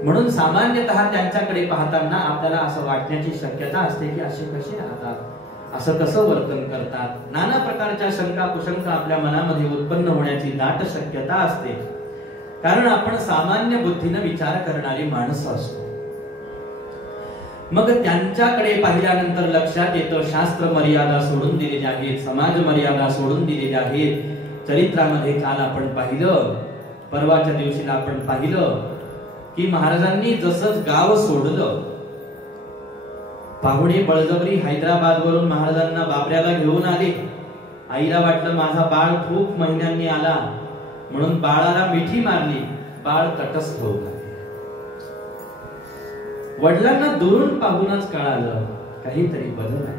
म्हणून सामान्यतः त्यांच्याकडे पाहताना आपल्याला असं वाटण्याची शक्यता असते की असे कसे राहतात, असं कसं वर्तन करतात. नाना प्रकारच्या शंका कुशंका आपल्या मनामध्ये उत्पन्न होण्याची दाट शक्यता असते. कारण आपण सामान्य बुद्धीने विचार करणारी माणसं असतो. मग त्यांच्याकडे पाहिल्यानंतर लक्षात येतं शास्त्र मर्यादा सोडून दिलेल्या आहेत, समाज मर्यादा सोडून दिलेल्या आहेत. चरित्रामध्ये काल आपण पाहिलं, परवाच्या दिवशीला आपण पाहिलं की महाराजांनी जसंच गाव सोडलं, पाहुणे बळजबरी हैदराबाद वरून महाराजांना बाबऱ्याला घेऊन आले. आईला वाटलं माझा बाळ खूप महिन्यांनी आला म्हणून बाळाला मिठी मारली. बाळ तटस्थ होता. वडिलांना दुरून पाहूनच कळालं काहीतरी बदल आहे.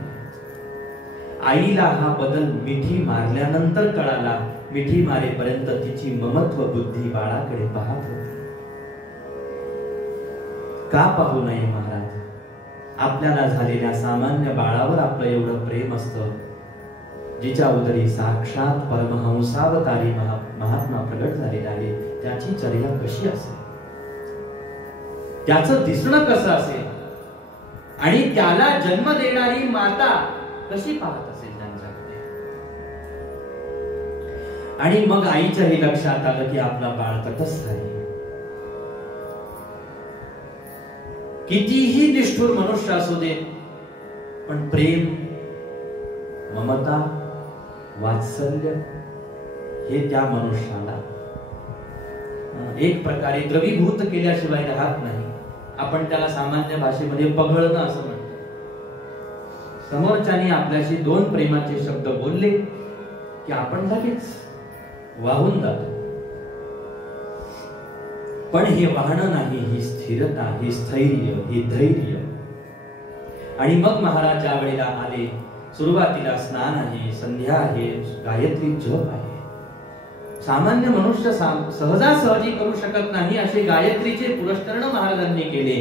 आईला हा बदल मिठी मारल्यानंतर कळाला. मिठी मारेपर्यंत तिची ममत्व बुद्धी बाळाकडे पाहत होती. का पाहू नये महाराज? आपल्याला झालेल्या सामान्य बाळावर आपलं एवढं प्रेम असतं, जिच्या उदरी साक्षात परमहंसावतारी महात्मा प्रगट झालेला आहे. त्याची चर्या कशी असेल, त्याचं दिसणं कसं असेल, आणि त्याला जन्म देणारी माता कशी पाहत असेल त्यांच्याकडे. आणि मग आईच्याही लक्षात आलं की आपला बाळ तटस्थ आहे. कितीही निष्ठुर मनुष्य असू दे, पण प्रेम, ममता, वात्सल्य हे त्या मनुष्याला एक प्रकारे द्रवीभूत केल्याशिवाय राहत नाही. आपण त्याला सामान्य भाषेमध्ये पगळणं असं म्हणतो. समोरच्याने आपल्याशी दोन प्रेमाचे शब्द बोलले की आपण लगेच वाहून जातो. पण हे वाहन नाही, ही स्थिरता, ही स्थैर्य, ही धैर्य. आणि मग महाराज ज्या वेळेला आले, सुरुवातीला स्नान आहे, संध्या आहे, गायत्री जप आहे. सामान्य मनुष्य सहजासहजी करू शकत नाही असे गायत्रीचे पुरस्करण महाराजांनी केले.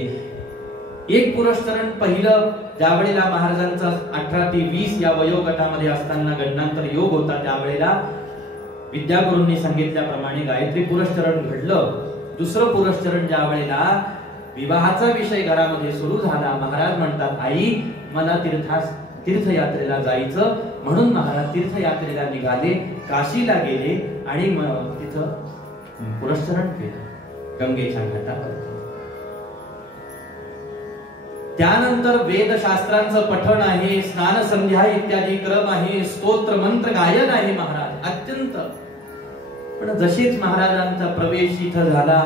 एक पुरस्करण पहिलं ज्या वेळेला महाराजांचा 18 ते 20 या वयोगटामध्ये असताना गणनांतर योग होता, त्यावेळेला विद्यागुरूंनी सांगितल्याप्रमाणे गायत्री पुरस्करण घडलं. दुसरं पुरस्करण ज्या वेळेला विवाहाचा विषय घरामध्ये सुरू झाला, महाराज म्हणतात, आई मला तीर्थयात्रेला जायचं. म्हणून महाराज तीर्थयात्रेला निघाले, काशीला गेले आणि तिथं पुरस्करण केलं गंगेच्या घाटावर. त्यानंतर वेदशास्त्रांचं पठण आहे, स्नान संध्या इत्यादी क्रम आहे, स्तोत्र मंत्र गायन आहे महाराज अत्यंत. पण जशीच महाराजांचा प्रवेश इथं झाला,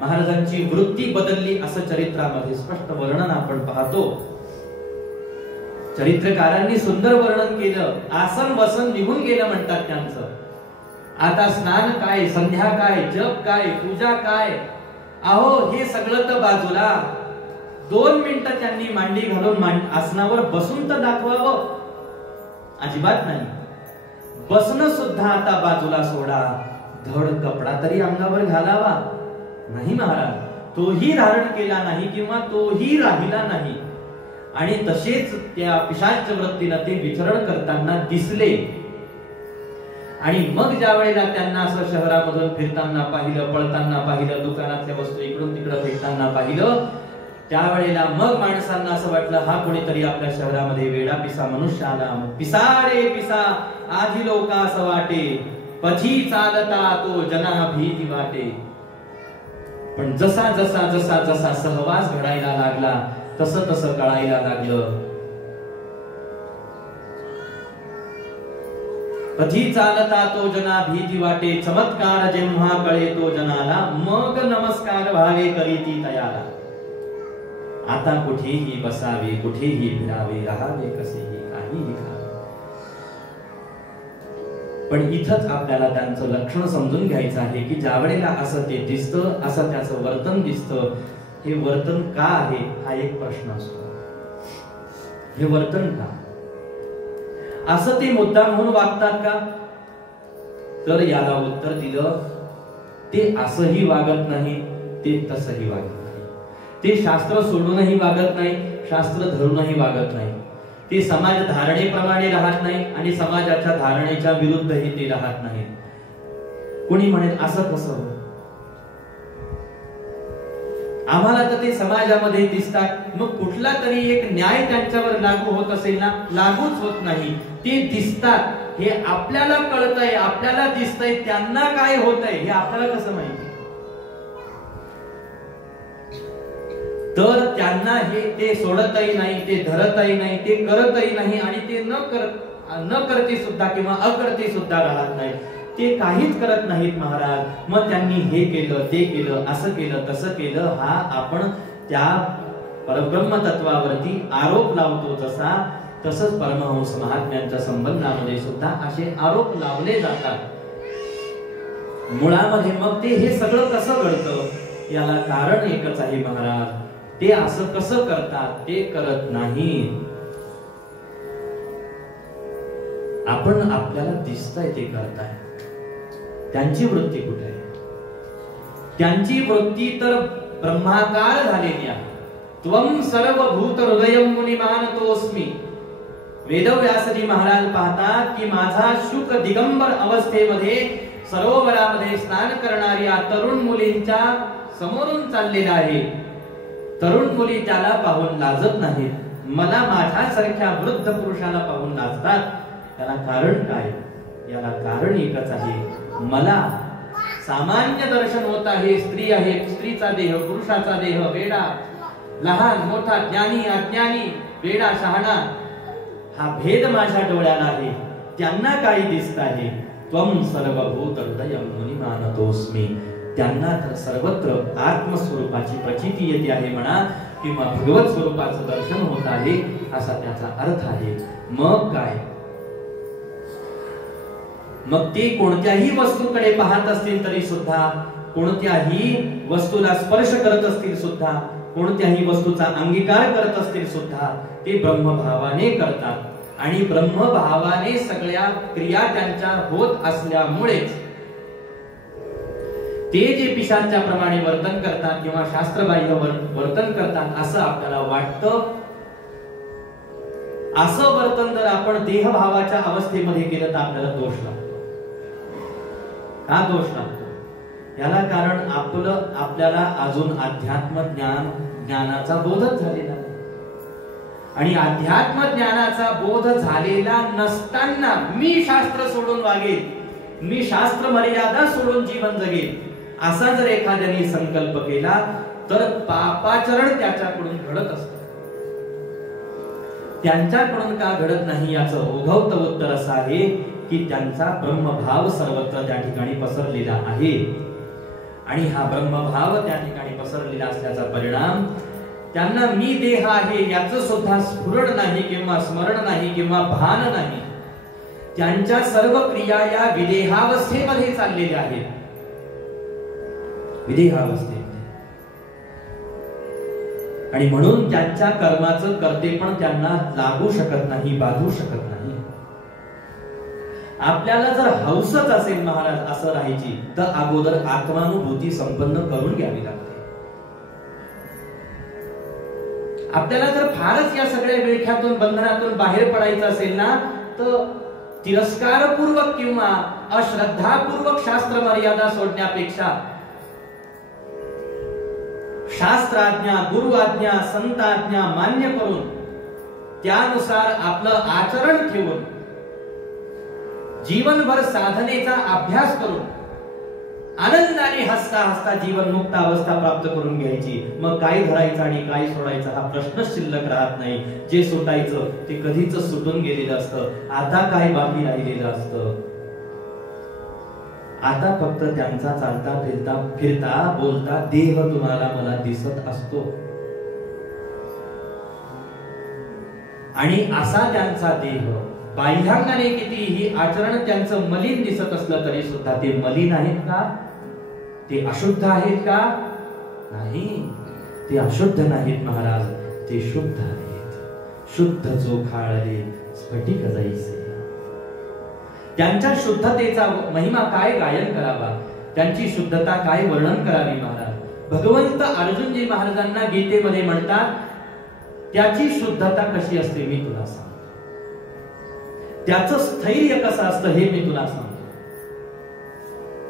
महाराजांची वृत्ती बदलली असं चरित्रामध्ये स्पष्ट वर्णन आपण पाहतो. चरित्रकारांनी सुंदर वर्णन केलं. आसन वसन निघून गेलं म्हणतात त्यांचं. आता स्नान काय, संध्या काय, जप काय, पूजा काय, अहो हे सगळं तर बाजूला. 2 मिनिटं त्यांनी मांडी घालून आसनावर बसून तर दाखवावं, अजिबात नाही. बसणं सुद्धा आता बाजूला सोडा, धड कपडा तरी अंगावर घालावा. नाही महाराज, तोही धारण केला नाही किंवा तोही राहिला नाही. आणि तसेच त्या पिशाच वृत्तीला ते विचरण करताना दिसले. आणि मग ज्या वेळेला त्यांना असं शहरामधून फिरताना पाहिलं, पळताना पाहिलं, दुकानातल्या वस्तू इकडून तिकडं फेकताना पाहिलं, त्यावेळेला मग माणसांना असं वाटलं, हा कोणीतरी आपल्या शहरामध्ये वेडा पिसा मनुष्य आला. पिसा रे पिसा आधी लोकास वाटे, पथी चालता तो जना भीती वाटे. पण जसा जसा जसा जसा सहवास घडायला लागला, तसं तसं कळायला लागलं. पथी चालता तो जना भीती वाटे, चमत्कार जेव्हा कळे तो जनाला, मग नमस्कार व्हावे करीती तयाला. आता कुठेही बसावे, कुठेही फिरावे, राहावे कसेही, काहीही खावे. पण इथंच आपल्याला त्यांचं लक्षण समजून घ्यायचं आहे की ज्या वेळेला असं ते दिसतं, असं त्याचं वर्तन दिसतं, हे वर्तन का आहे हा एक प्रश्न असतो. हे वर्तन का असं ते मुद्दाम म्हणून वागतात का? तर याला उत्तर दिलं, ते असंही वागत नाही, ते तसंही वागत नाही. ते शास्त्र सोडूनही वागत नाही, शास्त्र धरूनही वागत नाही. ते समाज धारणेप्रमाणे राहत नाही आणि समाजाच्या धारणेच्या विरुद्धही ते राहत नाही. कोणी म्हणेल असं कसं, आम्हाला तर ते समाजामध्ये दिसतात. मग कुठला तरी एक न्याय त्यांच्यावर लागू होत असेल ना? लागूच होत नाही. ते दिसतात, हे आपल्याला कळतंय, आपल्याला दिसतंय, त्यांना काय होतंय हे आपल्याला कसं माहिती? तर त्यांना हे ते सोडतही नाही, ते धरतही नाही, ते करतही नाही आणि ते न करते सुद्धा किंवा अकर्ते सुद्धा राहत नाही. ते काहीच करत नाहीत महाराज. मग त्यांनी हे केलं, ते केलं, असं केलं, तसं केलं, हा आपण त्या परब्रह्म तत्वावरती आरोप लावतो. जसा तसंच परमहंस महात्म्यांच्या संबंधामध्ये सुद्धा असे आरोप लावले जातात. मुळामध्ये मग ते हे सगळं कसं घडतं, याला कारण एकच आहे महाराज. ते असं कसं करतात? ते करत नाही. आपण आपल्याला दिसतंय ते करताय. त्यांची वृत्ती कुठे आहे? त्यांची वृत्ती तर ब्रह्माकार झालेली आहे. त्वं सर्वभूत हृदयं मुनिमानतोस्मी. वेदव्यासजी महाराज पाहतात की माझा शुक दिगंबर अवस्थेमध्ये सरोवरामध्ये स्नान करणाऱ्या तरुण मुलींच्या समोरून चाललेला आहे. तरुण मुली त्याला पाहून लाजत नाहीत. मला माझ्यासारख्या वृद्ध पुरुषाला पाहून लाजतात. त्याला कारण काय? याला कारण एकच आहे. मला सामान्य दर्शन होत आहे. स्त्री आहे, स्त्रीचा देह, पुरुषाचा देह, वेडा लहान मोठा, ज्ञानी अज्ञानी, वेडा शहाणा, हा भेद माझ्या डोळ्याला आहे. त्यांना काय दिसत आहे? त्वं सर्वभूत हृदयं मुनिमानतोस्मी. त्यांना तर सर्वत्र आत्मस्वरूपाची प्रचिती येते आहे म्हणा, किंवा भगवत स्वरूपाचं दर्शन होत आहे असा त्याचा अर्थ आहे. मग काय? मग ते कोणत्याही वस्तूकडे पाहत असतील तरी सुद्धा, कोणत्याही वस्तूला स्पर्श करत असतील सुद्धा, कोणत्याही वस्तूचा अंगीकार करत असतील सुद्धा, ते ब्रह्मभावाने करतात. आणि ब्रह्मभावाने सगळ्या क्रिया त्यांच्या होत असल्यामुळेच ते जे पिशाच्या प्रमाणे वर्तन करतात किंवा शास्त्रबाह्य वर्तन करतात असं आपल्याला वाटतं. असं वर्तन जर आपण देहभावाच्या अवस्थेमध्ये केलं तर आपल्याला दोष लागतो. का दोष लागतो? याला कारण आपल्याला अजून अध्यात्म ज्ञानाचा बोधच झालेला नाही. आणि अध्यात्म ज्ञानाचा बोध झालेला नसताना मी शास्त्र सोडून वागेल, मी शास्त्र मर्यादा सोडून जीवन जगेल, असा जर एखाद्याने संकल्प केला तर पापाचरण त्याच्याकडून घडत असतं. त्यांच्याकडून का घडत नाही याचं ओघवतं उत्तर असं आहे की त्यांचा ब्रह्मभाव सर्वत्र त्या ठिकाणी पसरलेला आहे. आणि हा ब्रह्मभाव त्या ठिकाणी पसरलेला असल्याचा परिणाम त्यांना मी देह आहे याचं सुद्धा स्फुरण नाही किंवा स्मरण नाही किंवा भान नाही. त्यांच्या सर्व क्रिया या विदेहावस्थेमध्ये चाललेल्या आहेत. विदेहावस्थेमध्ये. आणि म्हणून त्यांच्या कर्माचं कर्तेपण त्यांना लागू शकत नाही, बाधू शकत नाही. आपल्याला जर हौसच असेल महाराज असं राहायची तर अगोदर आत्मानुभूती संपन्न करून घ्यावी लागते. आपल्याला जर फारच या सगळ्या विळख्यातून बंधनातून बाहेर पडायचं असेल ना तर तिरस्कारपूर्वक किंवा अश्रद्धापूर्वक शास्त्र मर्यादा सोडण्यापेक्षा शास्त्राज्ञा, गुरु आज्ञा, संत आज्ञा मान्य करून त्यानुसार आपलं आचरण ठेवून जीवनभर साधनेचा अभ्यास करून आनंदाने हसता हसता जीवन मुक्त अवस्था प्राप्त करून घ्यायची. मग काय धरायचं आणि काय सोडायचं हा प्रश्नच शिल्लक राहत नाही. जे सुटायचं ते कधीच सुटून गेलेलं असतं. आता काय बाकी राहिलेलं असतं? आता फक्त त्यांचा चालता फिरता बोलता देह तुम्हाला मला दिसत असतो. आणि असा त्यांचा देह बाह्यांगाने कितीही आचरण त्यांचं मलिन दिसत असलं तरी सुद्धा ते मलिन आहेत का? ते अशुद्ध आहेत का? नाही, ते अशुद्ध नाहीत महाराज, ते शुद्ध आहेत. शुद्ध चोखाळले स्फटिक जैसे. त्यांच्या शुद्धतेचा महिमा काय गायन करावा, त्यांची शुद्धता काय वर्णन करावी महाराज. भगवंत अर्जुनजी महाराजांना गीतेमध्ये म्हणतात त्याची शुद्धता कशी असते मी तुला सांगतो, त्याचं स्थैर्य कसं असतं हे मी तुला सांगतो.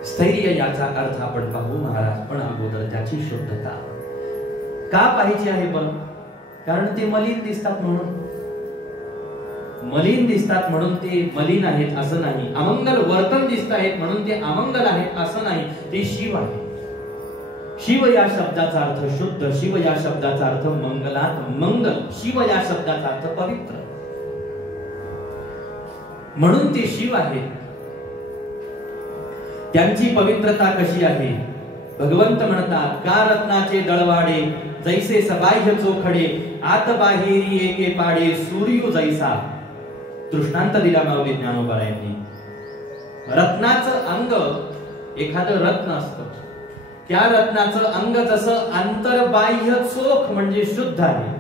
स्थैर्य याचा अर्थ आपण पाहू महाराज, पण अगोदर त्याची शुद्धता का पाहिजे आहे बरं? कारण ते मलिन दिसतात म्हणून. मलिन दिसतात म्हणून ते मलिन आहेत असं नाही. अमंगल वर्तन दिसत आहेत म्हणून ते अमंगल आहेत असं नाही. ते शिव आहे. शिव या शब्दाचा अर्थ शुद्ध, शिव या शब्दाचा अर्थ मंगलात मंगल, शिव या शब्दाचा अर्थ पवित्र. म्हणून ते शिव आहेत. त्यांची पवित्रता कशी आहे? भगवंत म्हणतात का रत्नाचे दळवाडे जैसे सबाह्य चोखडे आत बाहेरी एके पाडे सूर्य जैसा. दृष्टांत दिला माऊली ज्ञानोबा यांनी. रत्नाचं अंग, एखादं रत्न असतं, त्या रत्नाचं अंग जसं अंतर्बाह्य चोख म्हणजे शुद्ध आहे,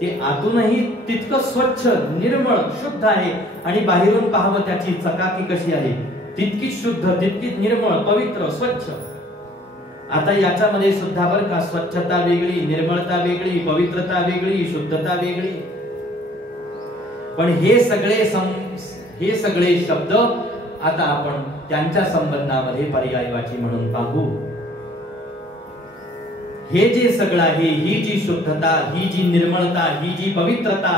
ते आतूनही तितकं स्वच्छ, निर्मळ, शुद्ध आहे. आणि बाहेरून पाहावं त्याची चकाकी कशी आहे, तितकीच शुद्ध, तितकीच निर्मळ, पवित्र, स्वच्छ. आता याच्यामध्ये सुद्धा बरं का स्वच्छता वेगळी, निर्मळता वेगळी, पवित्रता वेगळी, शुद्धता वेगळी. पण हे सगळे शब्द आता आपण त्यांच्या संबंधामध्ये पर्यायवाची म्हणून पाहू. हे जे सगळं आहे, ही जी शुद्धता, ही जी निर्मळता, ही जी पवित्रता,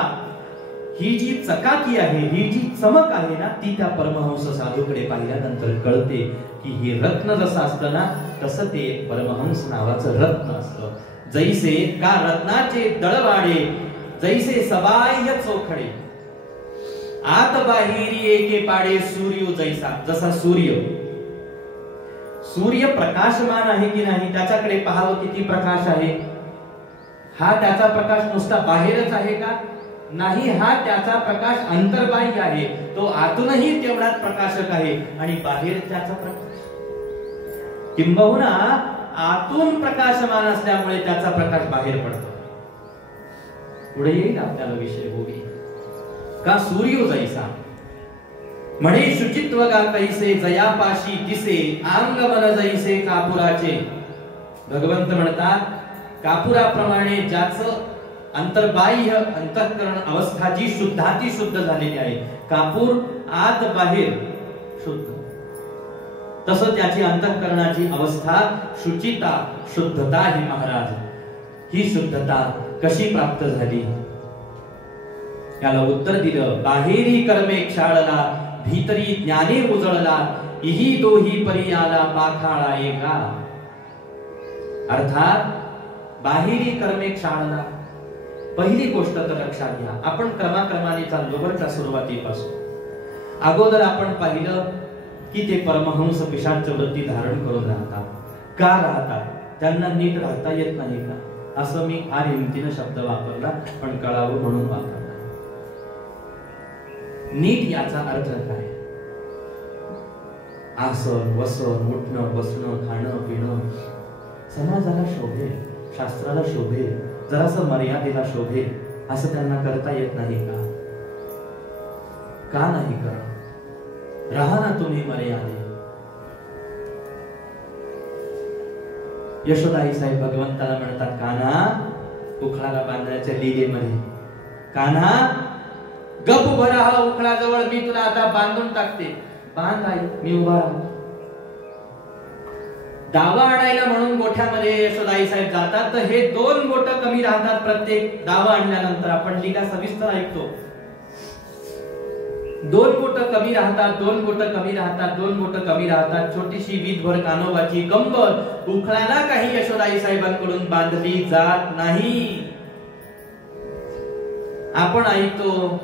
ही जी चकाकी आहे, ही जी चमक आहे ना, ती त्या परमहंस साधूकडे पाहिल्यानंतर कळते की हे रत्न जसं असतं ना तसं ते परमहंस नावाचं रत्न असतं. जैसे का रत्नाचे दळवाडे जैसे सबाह्य चोखडे आत बाहेरी एके पाडे सूर्य जैसा. जसा सूर्य प्रकाशमान आहे की नाही, त्याच्याकडे पाहावं किती प्रकाश आहे. हा त्याचा प्रकाश नुसता बाहेरच आहे का? नाही, हा त्याचा प्रकाश अंतर्बाह्य आहे, तो आतूनही तेवढाच प्रकाशक आहे आणि बाहेर त्याचा प्रकाश किंबहुना आतून प्रकाशमान असल्यामुळे त्याचा प्रकाश बाहेर पडतो. पुढे येईल आपल्याला विषय भोगी का सूर्यो जैसा म्हणे शुचित्व गा कैसे जयापाशी दिसे अंग मन जैसे कापुराचे. भगवंत म्हणतात कापुराप्रमाणे ज्याचं अंतर्बाह्य अंतःकरण अवस्था जी शुद्धाती शुद्ध झालेली आहे, कापूर आत बाहेर शुद्ध, तसं त्याची अंतःकरणाची अवस्था शुचिता शुद्धता ही महाराज. ही शुद्धता कशी प्राप्त झाली? याला उत्तर दिलं बाहेरी कर्मे क्षाळला भीतरी ज्ञाने उजळला इही दोही परी आला पाखाळा एका. अर्थात बाहेरी कर्मे क्षाळला. पहिली गोष्ट तर लक्षात घ्या, आपण क्रमाक्रमाने चाललो बरं का सुरुवातीपासून. अगोदर आपण पाहिलं की ते परमहंस पिशाच वृत्ती धारण करून राहतात. का राहतात? त्यांना नीट राहता येत नाही का? असं मी फार हिमतीनं शब्द वापरला, पण कळावं म्हणून वापरला. नीट याचा अर्थ काय? आसन वसन उठणं बसणं खाणं पिणं समाजाला शोभेल, शास्त्राला शोभेल, जरासं मर्यादेला शोभेल असं त्यांना करता येत नाही का? का नाही करा? राहा ना तुम्ही मर्यादे. यशोदाई साहेब भगवंताला म्हणतात कान्हा, उखळाला बांधण्याच्या लीलेमध्ये, कान्हा गप उभा राहा उखळाजवळ, मी तुला आता बांधून टाकते. बांध आई, मी उभा राहतो. दावा आणायला म्हणून गोठ्यामध्ये यशोदाई साहेब जातात, तर हे 2 बोट कमी राहतात प्रत्येक दावा आणल्यानंतर. आपण लीला सविस्तर ऐकतो. 2 बोट कमी राहतात, 2 बोट कमी राहतात, 2 बोट कमी राहतात. छोटीशी वीजभर कानोबाची कंबर उखळाला काही यशोदाई साहेबांकडून बांधली जात नाही. आपण ऐकतो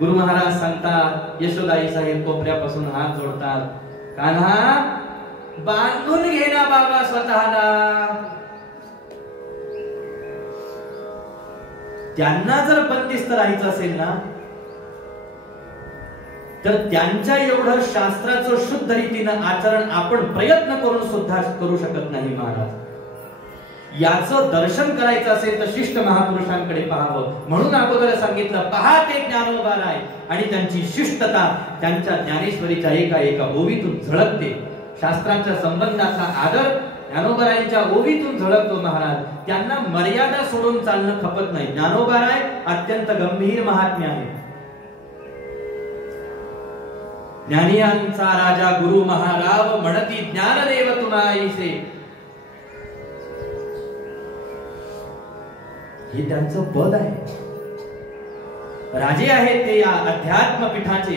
गुरु महाराज सांगतात, यशोदाई साहेब कोपऱ्यापासून हात जोडतात, कान्हा बांधून घे ना बाबा स्वतःला. त्यांना जर बंदिस्त राहायचं असेल ना, तर त्यांच्या एवढं शास्त्राचं शुद्ध रीतीनं आचरण आपण प्रयत्न करून सुद्धा करू शकत नाही महाराज. याचं दर्शन करायचं असेल तर शिष्ट महापुरुषांकडे पाहावं. म्हणून अगोदर सांगितलं पहा ते ज्ञानोबा राय, आणि त्यांची शिष्टता त्यांच्या ज्ञानेश्वरीच्या एका एका ओवीतून झळकते. शास्त्राच्या संबंधाचा आदर ज्ञानोबारायांच्या ओवीतून झळकतो महाराज. त्यांना मर्यादा सोडून चालणं खपत नाही. ज्ञानोबाराय अत्यंत गंभीर महात्म्य आहे. ज्ञानियांचा राजा गुरु महाराव म्हणती ज्ञानदेव तुम्हाईसे. हे त्यांचं पद आहे. राजे आहेत ते या अध्यात्म पीठाचे,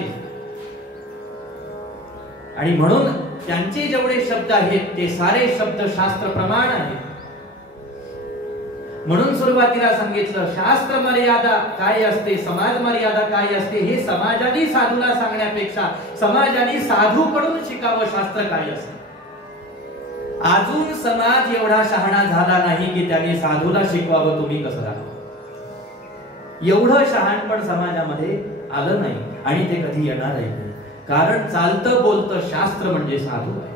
आणि म्हणून त्यांचे जेवढे शब्द आहेत ते सारे शब्द शास्त्र प्रमाण आहेत. म्हणून सुरुवातीला सांगितलं शास्त्र मर्यादा काय असते, समाज मर्यादा काय असते, हे समाजाने साधूला सांगण्यापेक्षा समाजाने साधूकडून शिकावं शास्त्र काय असते. अजून समाज एवढा शहाणा झाला नाही की त्याने साधूला शिकवावं तुम्ही कसं राहावं. एवढं शहाणपण समाजामध्ये आलं नाही आणि ते कधी येणार नाही. कारण चालतं बोलतं शास्त्र म्हणजे साधू आहे.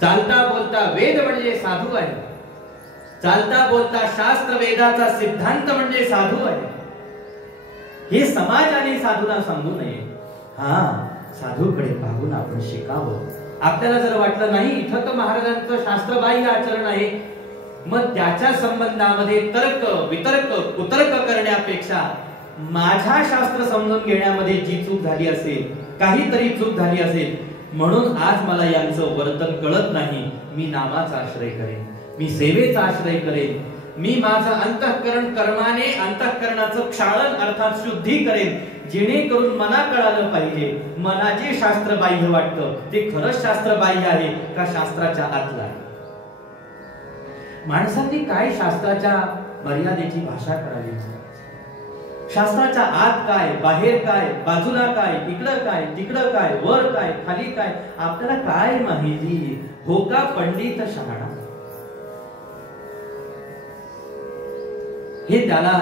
चालता बोलता वेद म्हणजे साधू आहे. चालता बोलता शास्त्र वेदाचा सिद्धांत म्हणजे साधू आहे. हे समाजाने साधूला सांगू नये. हा, साधूकडे पाहून आपण शिकावं. आपल्याला जर वाटलं नाही इथं तर महाराजांचं शास्त्रबाह्य आचरण आहे, मग त्याच्या संबंधामध्ये तर्क वितर्क कुतर्क करण्यापेक्षा माझ्या शास्त्र समजून घेण्यामध्ये जी चूक झाली असेल, काहीतरी चूक झाली असेल, म्हणून आज मला यांचं वर्तन कळत नाही, मी नामाचा आश्रय करेन, मी सेवेचा आश्रय करेन, मी माझं अंतःकरण कर्माने अंतःकरणाचं क्षालन अर्थात शुद्धी करेन, जेणेकरून मला कळालं पाहिजे मला जे शास्त्र बाह्य वाटतं ते खरंच शास्त्र बाह्य आहे का शास्त्राच्या आतलं आहे. माणसांनी काय शास्त्राच्या मर्यादेची भाषा करावी. शास्त्राच्या आत काय, बाहेर काय, बाजूला काय, इकडं काय, तिकडं काय, वर काय, खाली काय, आपल्याला काय माहिती. हो का पंडित शहाणा. हे त्याला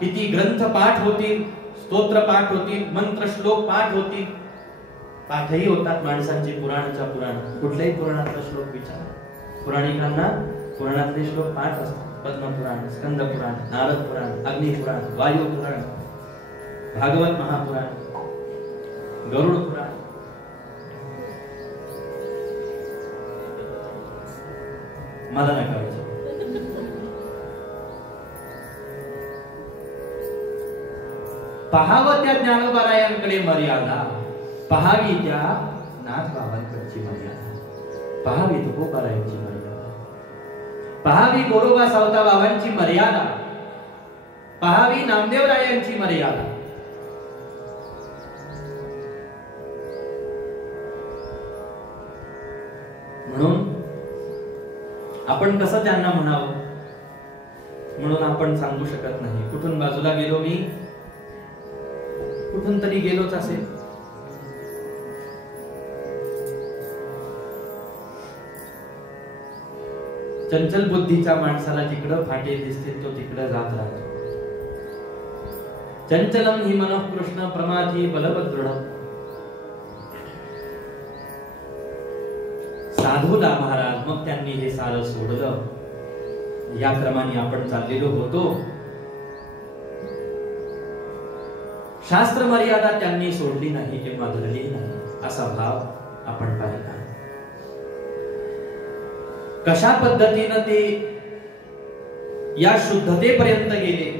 किती ग्रंथ पाठ होतील, स्तोत्र पाठ होतील, मंत्र श्लोक पाठ होतील. पाठही होतात माणसांचे पुराणाच्या पुराण. कुठल्याही पुराणाचा श्लोक विचारा, पुराणिकांना पुराणातले श्लोक पाठ असतात. पद्मपुराण, स्कंद पुराण, नारद पुराण, अग्निपुराण, वायू पुराण, भागवत महापुराण, गरुड पुराण. मला नका विचारू. पहावं त्या ज्ञानोबारायांकडे मर्यादा, पहावी त्या नाथबाबांकडची मर्यादा, पहावी तुकोबारायांची मर्यादा, पहावी गोरोबा सावता बाबांची मर्यादा, पहावी नामदेवरायांची मर्यादा. म्हणून आपण कसं त्यांना म्हणावं म्हणून आपण सांगू शकत नाही. कुठून बाजूला गेलो मी, कुठून तरी गेलोच असेल. चंचल बुद्धीच्या माणसाला जिकडं फाटे दिसतील तो तिकडे जात राहतो. चंचलम हि मनः कृष्ण प्रमाथी बलभद्र. साधूला महाराज मग त्यांनी हे सारं सोडलं. या क्रमाने आपण चाललेलो होतो. शास्त्र मर्यादा त्यांनी सोडली नाही किंवा धरली नाही असा भाव आपण पाहिला. कशा पद्धतीनं ते या शुद्धतेपर्यंत गेले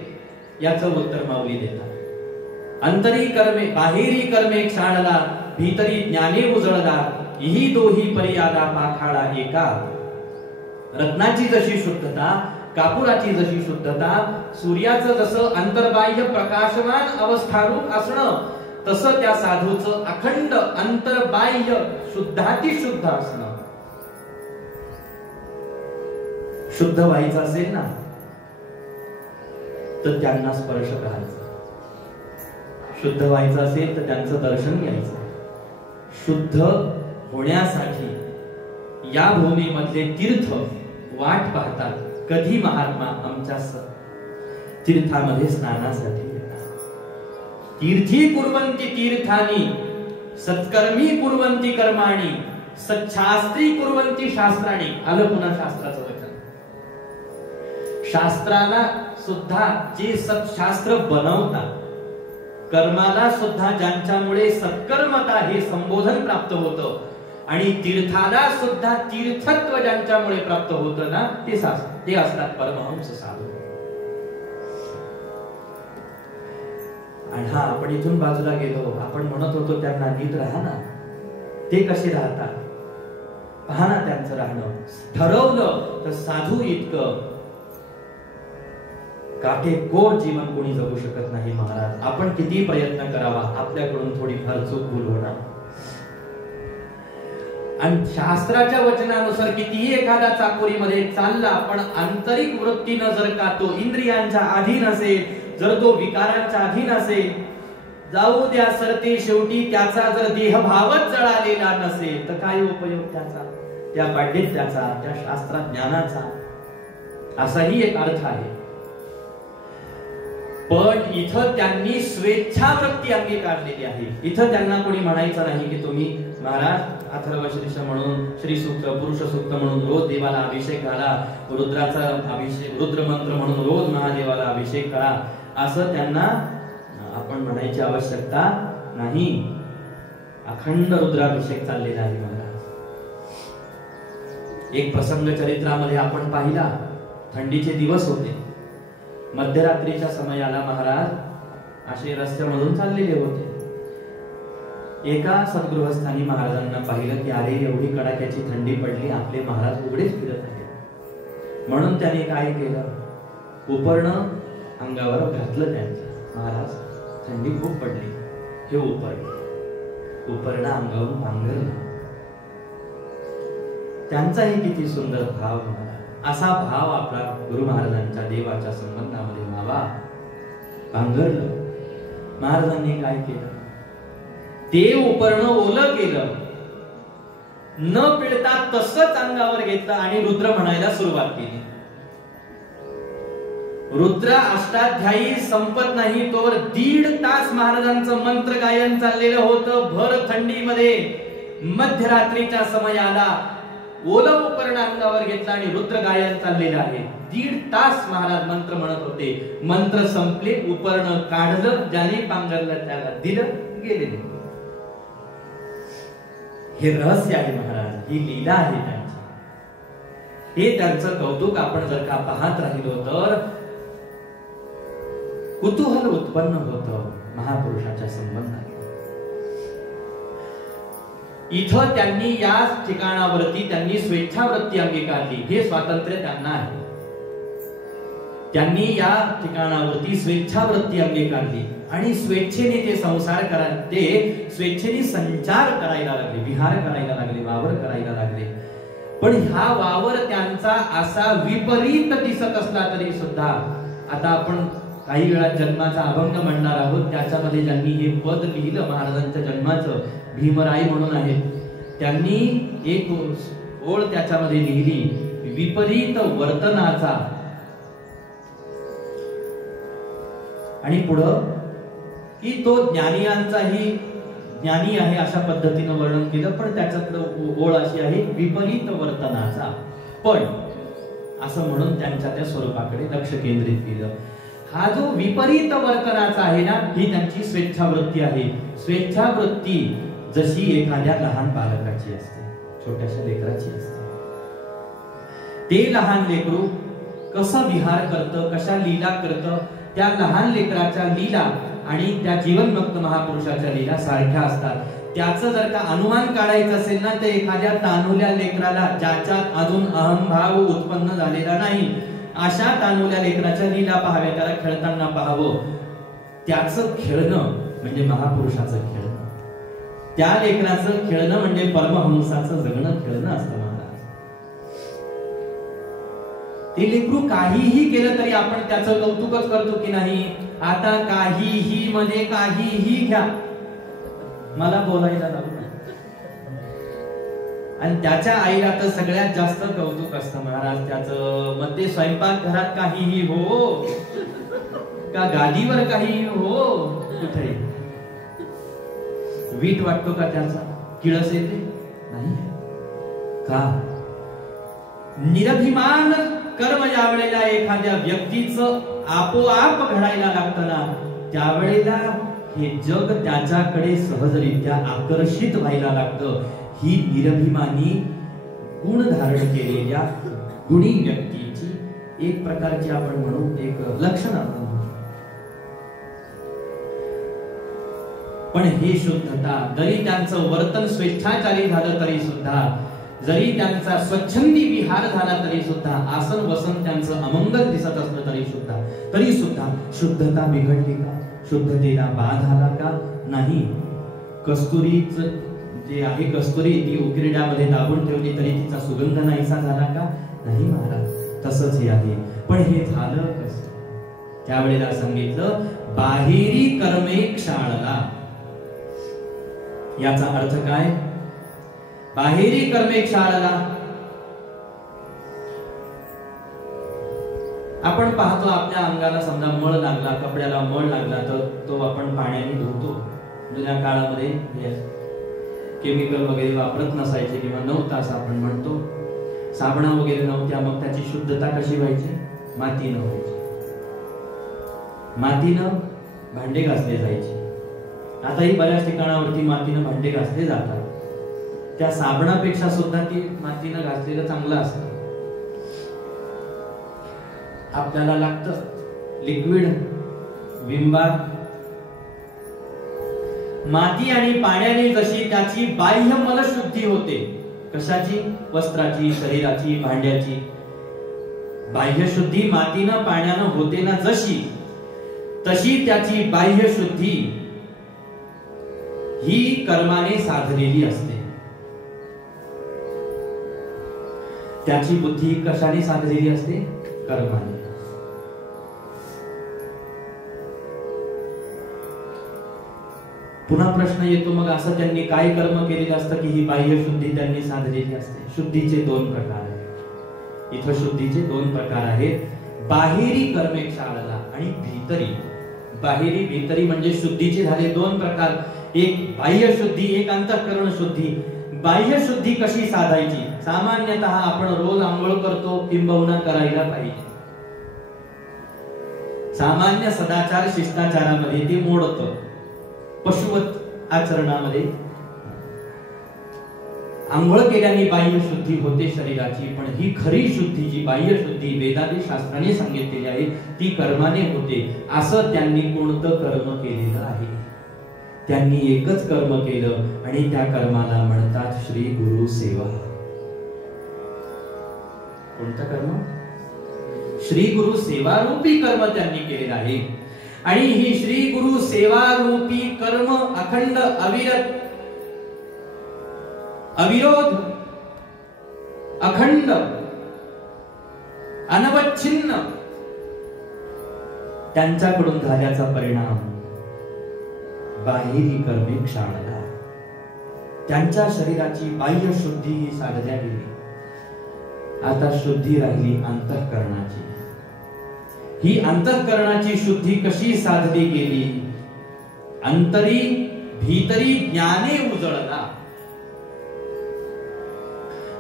याचं उत्तर माऊली देतात. अंतरी कर्मे बाहेरी कर्मे क्षाळला, भीतरी ज्ञाने उजळला, ही दोही पर्यादा पाखाळा एका. रत्नाची जशी शुद्धता, कापुराची जशी शुद्धता, सूर्याचं जसं अंतर्बाह्य प्रकाशमान अवस्थारूप असणं, तसं त्या साधूचं अखंड अंतर्बाह्य शुद्धातिशुद्ध असणं. शुद्ध व्हायचं असेल ना तर त्यांना स्पर्श करायचा, शुद्ध व्हायचं असेल तर त्यांचं दर्शन घ्यायचं. शुद्ध होण्यासाठी या भूमीमधले तीर्थ वाट पाहतात. कधी महात्मा आमच्या तीर्थामध्ये स्नानासाठी येतात. तीर्थी कुर्वन्ति तीर्थानी, सत्कर्मी कुर्वन्ति कर्माणी, सच्छास्त्री कुर्वन्ति शास्त्राणी. आलं पुन्हा शास्त्राचं वचन. शास्त्राला सुद्धा जे सत्शास्त्र बनवतात, कर्माला सुद्धा ज्यांच्यामुळे सत्कर्मता हे संबोधन प्राप्त होतं, आणि तीर्थाला सुद्धा तीर्थत्व ज्यांच्यामुळे प्राप्त होतं ना, ते असतात परमहंस साधू. आणि हा आपण इथून बाजूला गेलो. आपण म्हणत होतो त्यांना नीट राहा ना. ते कसे राहतात पहा ना. त्यांचं राहणं ठरवलं तर साधू इतकं काटेकोर जीवन कोणी जगू शकत नाही महाराज. आपण किती प्रयत्न करावा, आपल्याकडून थोडीफार चूक भूल होणार. आणि शास्त्राच्या वचनानुसार कितीही एखादा चाकोरीमध्ये चालला, पण आंतरिक वृत्तीनं जर का तो इंद्रियांच्या अधीन असेल, जर तो विकारांच्या अधीन असेल, जाऊ द्या सरते शेवटी त्याचा जर देहभावच जळालेला नसेल तर काय उपयोग त्याचा, त्या पांडित्याचा, त्या शास्त्र ज्ञानाचा. असाही एक अर्थ आहे. पण इथं त्यांनी स्वेच्छावृत्ती अंगीकारलेली आहे. इथं त्यांना कोणी म्हणायचं नाही की तुम्ही महाराज अथर्वशीर्ष म्हणून, श्री सूक्त, पुरुष सूक्त म्हणून रोज देवाला अभिषेक घाला, रुद्राचा अभिषेक, रुद्र मंत्र म्हणून रोज महादेवाला अभिषेक करा, असं त्यांना आपण म्हणायची आवश्यकता नाही. अखंड रुद्राभिषेक चाललेला आहे महाराज. एक प्रसंग चरित्रामध्ये आपण पाहिला. थंडीचे दिवस होते. मध्यरात्रीच्या समयाला महाराज असे रस्त्यामधून चाललेले होते. एका सद्गृहस्थानी महाराजांना पाहिलं की अरे एवढी कडाक्याची थंडी पडली, आपले महाराज उघडेच फिरत आहेत. म्हणून त्याने काय केलं, उपरणं अंगावर घातलं त्यांच्या. महाराज थंडी खूप पडली, हे उपरणं अंगावरून पांघरलं. त्यांचाही किती सुंदर भाव महाराज. असा भाव आपला गुरु महाराजांच्या देवाच्या संबंधामध्ये व्हावा. पांघरलं. महाराजांनी काय केलं, ते उपरणं ओलं केलं, न पिळता तसंच अंगावर घेतलं आणि रुद्र म्हणायला सुरुवात केली. रुद्र अष्टाध्यायी संपत नाही तोवर 1.5 तास महाराजांचं मंत्र गायन चाललेलं होतं. भर थंडीमध्ये मध्यरात्रीच्या समयाला ओलं उपकरण अंगावर घेतलं आणि रुद्र गायन चाललेलं आहे. 1.5 तास महाराज मंत्र म्हणत होते. मंत्र संपले, उपकरण काढलं, ज्याने पांघरलं त्याला दिलं, गेले. हे रहस्य आहे महाराज, ही लीला आहे त्यांची. हे त्यांचं कौतुक आपण जर का पाहत राहिलो तर कुतूहल उत्पन्न होतं महापुरुषाच्या संबंधात. इथं त्यांनी या ठिकाणावरती त्यांनी स्वेच्छावृत्ती अंगीकारली. हे स्वातंत्र्य त्यांना आहे. त्यांनी या ठिकाणावरती स्वेच्छावृत्ती अंगीकारली आणि स्वेच्छेने ते संसार करायला, ते स्वेच्छेने संचार करायला लागले, विहार करायला लागले, वावर करायला लागले. पण हा वावर त्यांचा असा विपरीत दिसत असला तरी सुद्धा, आता आपण काही वेळा जन्माचा अभंग म्हणणार आहोत, त्याच्यामध्ये ज्यांनी हे पद लिहिलं महाराजांच्या जन्माचं, भीमराय म्हणून आहेत, त्यांनी एक ओळ त्याच्यामध्ये लिहिली, विपरीत वर्तनाचा. आणि पुढं की तो ज्ञानियांचाही ज्ञानी आहे अशा पद्धतीनं वर्णन केलं. पण त्याच्यातलं ओळ अशी आहे, विपरीत वर्तनाचा. पण असं म्हणून त्यांच्या त्या स्वरूपाकडे लक्ष केंद्रित केलं. हा जो विपरीत वर्तनाचा आहे ना, ही त्यांची स्वेच्छावृत्ती आहे. स्वेच्छावृत्ती जशी एखाद्या लहान बालकाची असते, छोट्याशा लेकराची असते. ते लहान लेकरू कसं विहार करतं, कशा लीला करतं, त्या लहान लेकराच्या लीला आणि त्या जीवनमुक्त महापुरुषाच्या लीला सारख्या असतात. त्याचं जर का अनुमान काढायचं असेल ना, तर एखाद्या तानुल्या लेकराला, ज्याच्यात अजून अहंभाव उत्पन्न झालेला नाही, अशा तानुल्या लेकराच्या लीला पाहाव्या, त्याला खेळताना पाहावं. त्याचं खेळणं म्हणजे महापुरुषाचं खेळणं. त्या लेकराचं खेळणं म्हणजे परमहंसाचं जगणं, खेळणं असतं महाराज. ते लेकरू काहीही केलं तरी आपण त्याचं कौतुकच करतो की नाही. आता काहीही मध्ये काहीही घ्या, मला बोलायला लागू. आणि त्याच्या आईला तर सगळ्यात जास्त कौतुक असतं महाराज त्याचं. मग ते स्वयंपाक घरात काहीही हो, का गादीवर काहीही हो, कुठे वीट वाटतो का त्याचा, किळस येते नाही का. निरभिमान कर्म ज्या वेळेला एखाद्या व्यक्तीचं आपोआप घडायला लागतं ना, त्यावेळेला हे जग त्याच्याकडे सहजरित्या आकर्षित व्हायला लागतं. ही निरभिमानी गुण धारण केलेल्या गुणी व्यक्तीची एक प्रकारची आपण म्हणू, एक लक्षण आपण म्हणू. पण हे शुद्धता, जरी त्यांचं वर्तन स्वेच्छाचारी झालं तरी सुद्धा, जरी त्यांचा स्वच्छंदी विहार झाला तरी सुद्धा, आसन वसन त्यांचं अमंगल दिसत असलं तरी सुद्धा शुद्धता बिघडली का, शुद्धतेला बाध आला का नाही. कस्तुरीच जे आहे, कस्तुरी ती उकिरड्यामध्ये दाबून ठेवली तरी तिचा सुगंध नाहीसा झाला का नाही महाराज. तसंच हे आहे. पण हे झालं कसं, त्यावेळेला सांगितलं, बाहेरी कर्मे क्षाळला. याचा अर्थ काय, बाहेरी कर्मे क्षाळला. आपण पाहतो आपल्या अंगाला समजा मळ लागला, कपड्याला मळ लागला तर तो आपण पाण्याने धुतो. जुन्या काळामध्ये केमिकल वगैरे वापरत नसायचे किंवा नव्हता असं आपण म्हणतो. साबणा वगैरे नव्हत्या, मग त्याची शुद्धता कशी व्हायची, मातीनं व्हायची. मातीनं भांडे घासले जायचे. आताही बऱ्याच ठिकाणावरती मातीनं भांडे घासले जातात. त्या साबणापेक्षा सुद्धा ती मातीनं घासलेलं चांगलं असतं. आपल्याला लागतं लिक्विड विम बार. माती आणि पाण्याने जशी त्याची बाह्य मलशुद्धी होते, कशाची, वस्त्राची, शरीराची, भांड्याची बाह्य शुद्धी मातीनं पाण्यानं होते ना जशी, तशी त्याची बाह्य शुद्धी ही कर्माने साधलेली असते. त्याची बुद्धी कशाने साधलेली असते, कर्माने. पुन्हा प्रश्न येतो, मग असं त्यांनी काय कर्म केलेलं असतं की ही बाह्य शुद्धी त्यांनी साधलेली असते. शुद्धीचे 2 प्रकार आहेत. इथं शुद्धीचे 2 प्रकार आहेत. बाहेरी कर्मे क्षाळला आणि भीतरी. बाहेरी भीतरी म्हणजे शुद्धीचे झाले दोन प्रकार, एक बाह्य शुद्धी, एक अंतःकरण शुद्धी. बाह्य शुद्धी कशी साधायची? सामान्यतः आपण रोज आंघोळ करतो, किंबहुना करायला पाहिजे. सामान्य सदाचार शिष्टाचारामध्ये ते मोडतं, पशुवत आचरणामध्ये. आंघोळ केल्याने बाह्य शुद्धी होते शरीराची, पण ही खरी शुद्धी जी बाह्य शुद्धी वेदादी शास्त्राने सांगितलेली आहे ती कर्माने होते. असं त्यांनी कोणतं कर्म केलेलं आहे? त्यांनी एकच कर्म केलं आणि त्या कर्माला म्हणतात श्री गुरु सेवा. कोणतं कर्म? श्री गुरु सेवा रूपी कर्म त्यांनी केलेलं आहे. आणि ही श्री गुरु सेवा रूपी कर्म अखंड, अविरत, अविरोध, अखंड, अनवच्छिन्न त्यांच्याकडून झाल्याचा परिणाम बाहेरी कर्मे क्षाळला. त्यांच्या शरीराची बाह्य शुद्धी ही साधल्या गेली. आता शुद्धी राहिली अंतःकरणाची. ही अंतःकरणाची शुद्धी कशी साधली गेली? अंतरी भीतरी ज्ञाने उजळला.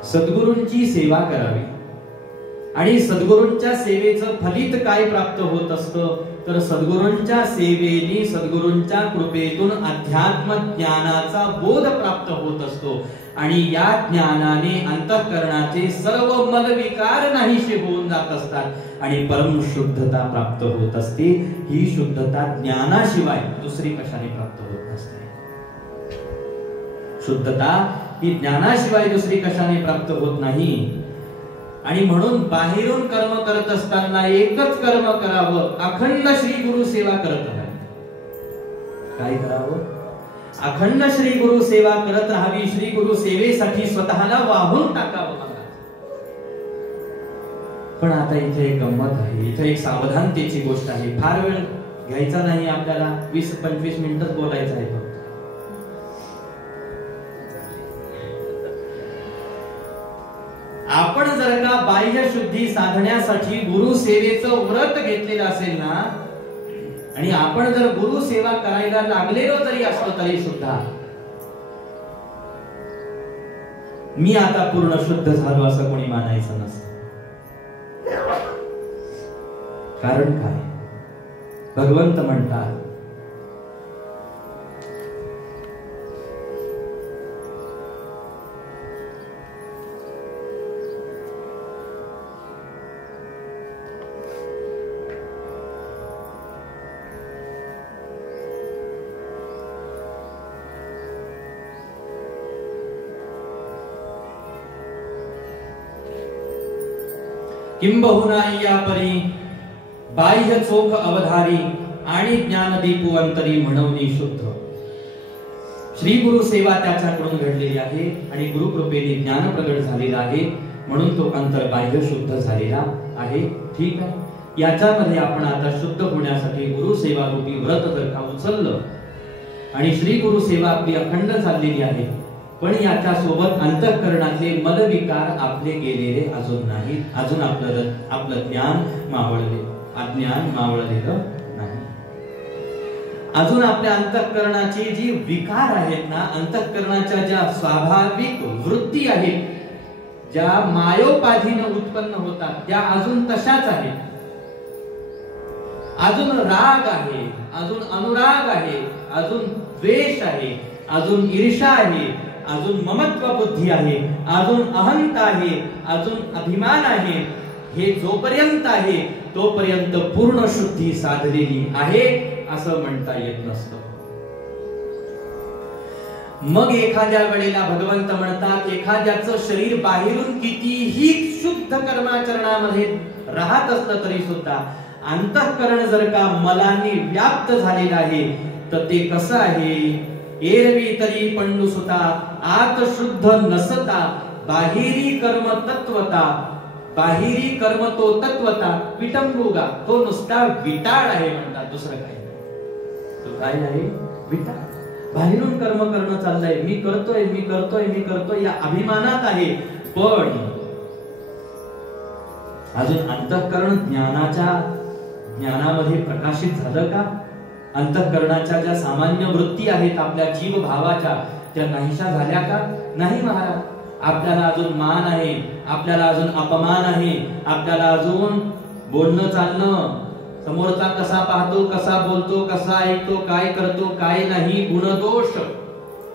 सद्गुरूंची सेवा करावी आणि सद्गुरूंच्या सेवेचं फलित काय प्राप्त होत असतं? तर सद्गुरूंच्या सेवेने, सद्गुरूंच्या कृपेतून अध्यात्म ज्ञानाचा बोध प्राप्त होत असतो आणि या ज्ञानाने अंतःकरणाचे सर्व मलविकार नाहीसे होऊन जात असतात आणि परम शुद्धता प्राप्त होत असते. ही शुद्धता ज्ञानाशिवाय दुसरी कशाने प्राप्त होत नसते. शुद्धता ही ज्ञानाशिवाय दुसरी कशाने प्राप्त होत नाही. आणि म्हणून बाहेरून कर्म करत असताना एकच कर्म करावं, अखंड श्री गुरु सेवा करत राहावी. काय करावं? अखंड श्री गुरु सेवा करत राहावी. श्री गुरु सेवेसाठी स्वतःला वाहून टाकावं. पण आता इथे एक गंमत आहे, इथे एक सावधानतेची गोष्ट आहे. फार वेळ घ्यायचा नाही आपल्याला, 20-25 मिनिटच बोलायचं आहे. आपण जर का बाह्य शुद्धी साधण्यासाठी गुरु सेवेचं व्रत घेतलेलं असेल ना, आणि आपण जर गुरु सेवा करायला लागलेलो जरी असलो तरी सुद्धा मी आता पूर्ण शुद्ध झालो असं कोणी मानायचं नसतं. कारण काय? भगवंत म्हणतात किंबहुना या परी बाह्य चोख अवधारी आणि ज्ञानदीपू अंतरी म्हणवणी शुद्ध. श्री गुरु सेवा त्याच्याकडून घडलेली आहे आणि गुरु कृपेने ज्ञान प्रगट झालेला आहे, म्हणून तो अंतर बाह्य शुद्ध झालेला आहे. ठीक आहे, याच्यामध्ये आपण आता शुद्ध होण्यासाठी गुरु सेवा रूपी व्रत जर का उचललं आणि श्री गुरु सेवा आपली अखंड चाललेली आहे, पण याच्या सोबत अंतःकरणातले मलविकार आपले गेलेले अजून नाही. अजून आपलं ज्ञान मावळले, अज्ञान मावळलेलं नाही. अजून आपल्या अंतःकरणाची जी विकार आहेत ना, अंतःकरणाच्या ज्या स्वाभाविक वृत्ती आहेत, ज्या मायोपाधीनं उत्पन्न होतात, त्या अजून तशाच आहेत. अजून राग आहे, अजून अनुराग आहे, अजून द्वेष आहे, अजून ईर्ष्या आहे, अजून ममत्व बुद्धी आहे, अजून अहंता आहे, अजून अभिमान आहे. हे जोपर्यंत आहे तोपर्यंत पूर्ण शुद्धी साधलेली आहे असं म्हणता येत नसतं. मग एखाद्या वेळेला भगवंत म्हणतात, एखाद्याचं शरीर बाहेरून कितीही शुद्ध कर्माचरणामध्ये राहत असलं तरी सुद्धा अंतःकरण जर का मलाने व्याप्त झालेलं आहे तर ते कसं आहे? एरवी तरी पंडुसुता आत शुद्ध नसता, बाहेरी कर्म तत्वता, बाहेरी कर्म तो तत्वता विटंबुगा. तो नुसता विटाळ आहे म्हणतात, दुसरं काही नाही. तो काय आहे? विटाळ. बाहेरून कर्म करणं चाललंय, मी करतोय मी करतोय मी करतोय या अभिमानात आहे. पण अजून अंतःकरण ज्ञानामध्ये प्रकाशित झालं का? अंतःकरणाच्या ज्या सामान्य वृत्ती आहेत आपल्या जीव भावाच्या, त्या नाहीशा झाल्या का? नाही महाराज. आपल्याला अजून मान आहे, आपल्याला अजून अपमान आहे, आपल्याला अजून बोलणं चालणं, समोरचा कसा पाहतो, कसा बोलतो, कसा ऐकतो, काय करतो, काय नाही, गुणदोष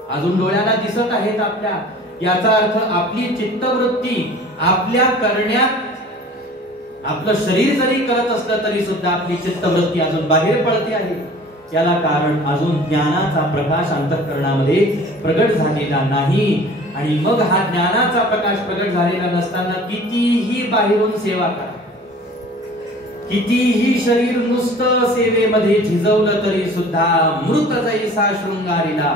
अजून डोळ्याला दिसत आहेत आपल्या. याचा अर्थ आपली चित्तवृत्ती आपल्या करण्यात, आपलं शरीर जरी करत असलं तरी सुद्धा आपली चित्तवृत्ती अजून बाहेर पडते आहे. याला कारण अजून ज्ञानाचा प्रकाश अंतःकरणामध्ये प्रगट झालेला नाही. आणि मग हा ज्ञानाचा प्रकाश प्रगट झालेला नसताना कितीही बाहेरून सेवा करा, कितीही शरीर नुसतं सेवेमध्ये झिजवलं तरी सुद्धा मृत जैसा शृंगारीला,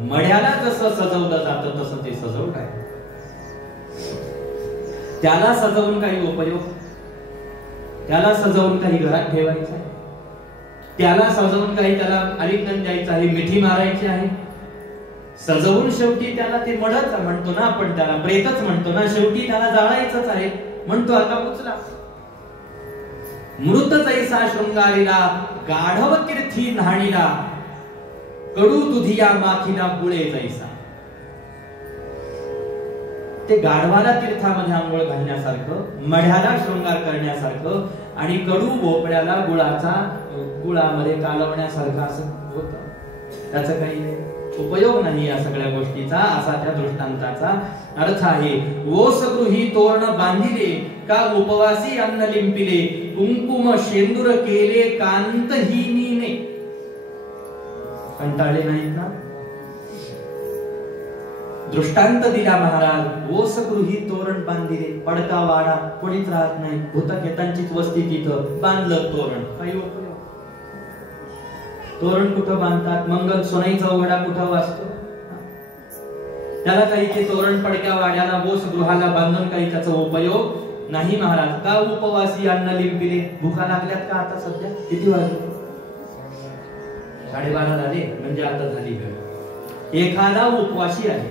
मड्याला जसं सजवलं जातं तसं ते सजवलं आहे. त्याला सजवून काही उपयोग, त्याला सजवून काही घरात ठेवायचं आहे, त्याला सजवून काही त्याला आलिंगन द्यायचं आहे, मिठी मारायची आहे, सजवून शेवटी त्याला ते मडच म्हणतो ना आपण, त्याला प्रेतच म्हणतो ना, शेवटी त्याला जाळायचंच आहे म्हणतो. आता उचला मृत जैसा शृंगारीला, गाढव तीर्थी न्हाणीला, कडू दुधिया माखीला गुळे जैसा. ते गाढवाला तीर्थामध्ये आंघोळ घालण्यासारखं, मढ्याला शृंगार करण्यासारखं आणि कडू भोपळ्याला गुळामध्ये कालवण्यासारखं असं होतं. त्याचा काही उपयोग नाही या सगळ्या गोष्टीचा, असा त्या दृष्टांताचा अर्थ आहे. ओस गृही तोरण बांधिले, का उपवासी अन्न लिंपिले, कुंकुम शेंदूर केले कांतहीनीने. कंटाळले नाहीत ना? दृष्टांत दिला महाराज. ओस गृही तोरण बांधिले, पडका वाडा, कोणीच राहत नाही, भूतखेतांचीच वस्ती, तिथं बांधलं तोरण, काही उपयोग? तोरण कुठं बांधतात? मंगल सोनाईचा उघडा कुठं वाचतो? त्याला काही ते तोरण पडक्या वाड्याला, बोस गृहाला बांधून काही त्याचा उपयोग नाही महाराज. का उपवासी अन्न लिंपिले, भुका लागल्यात का आता सध्या? किती वाजले? 12:30 झाले, म्हणजे आता झाली वेळ. एखादा उपवासी आहे,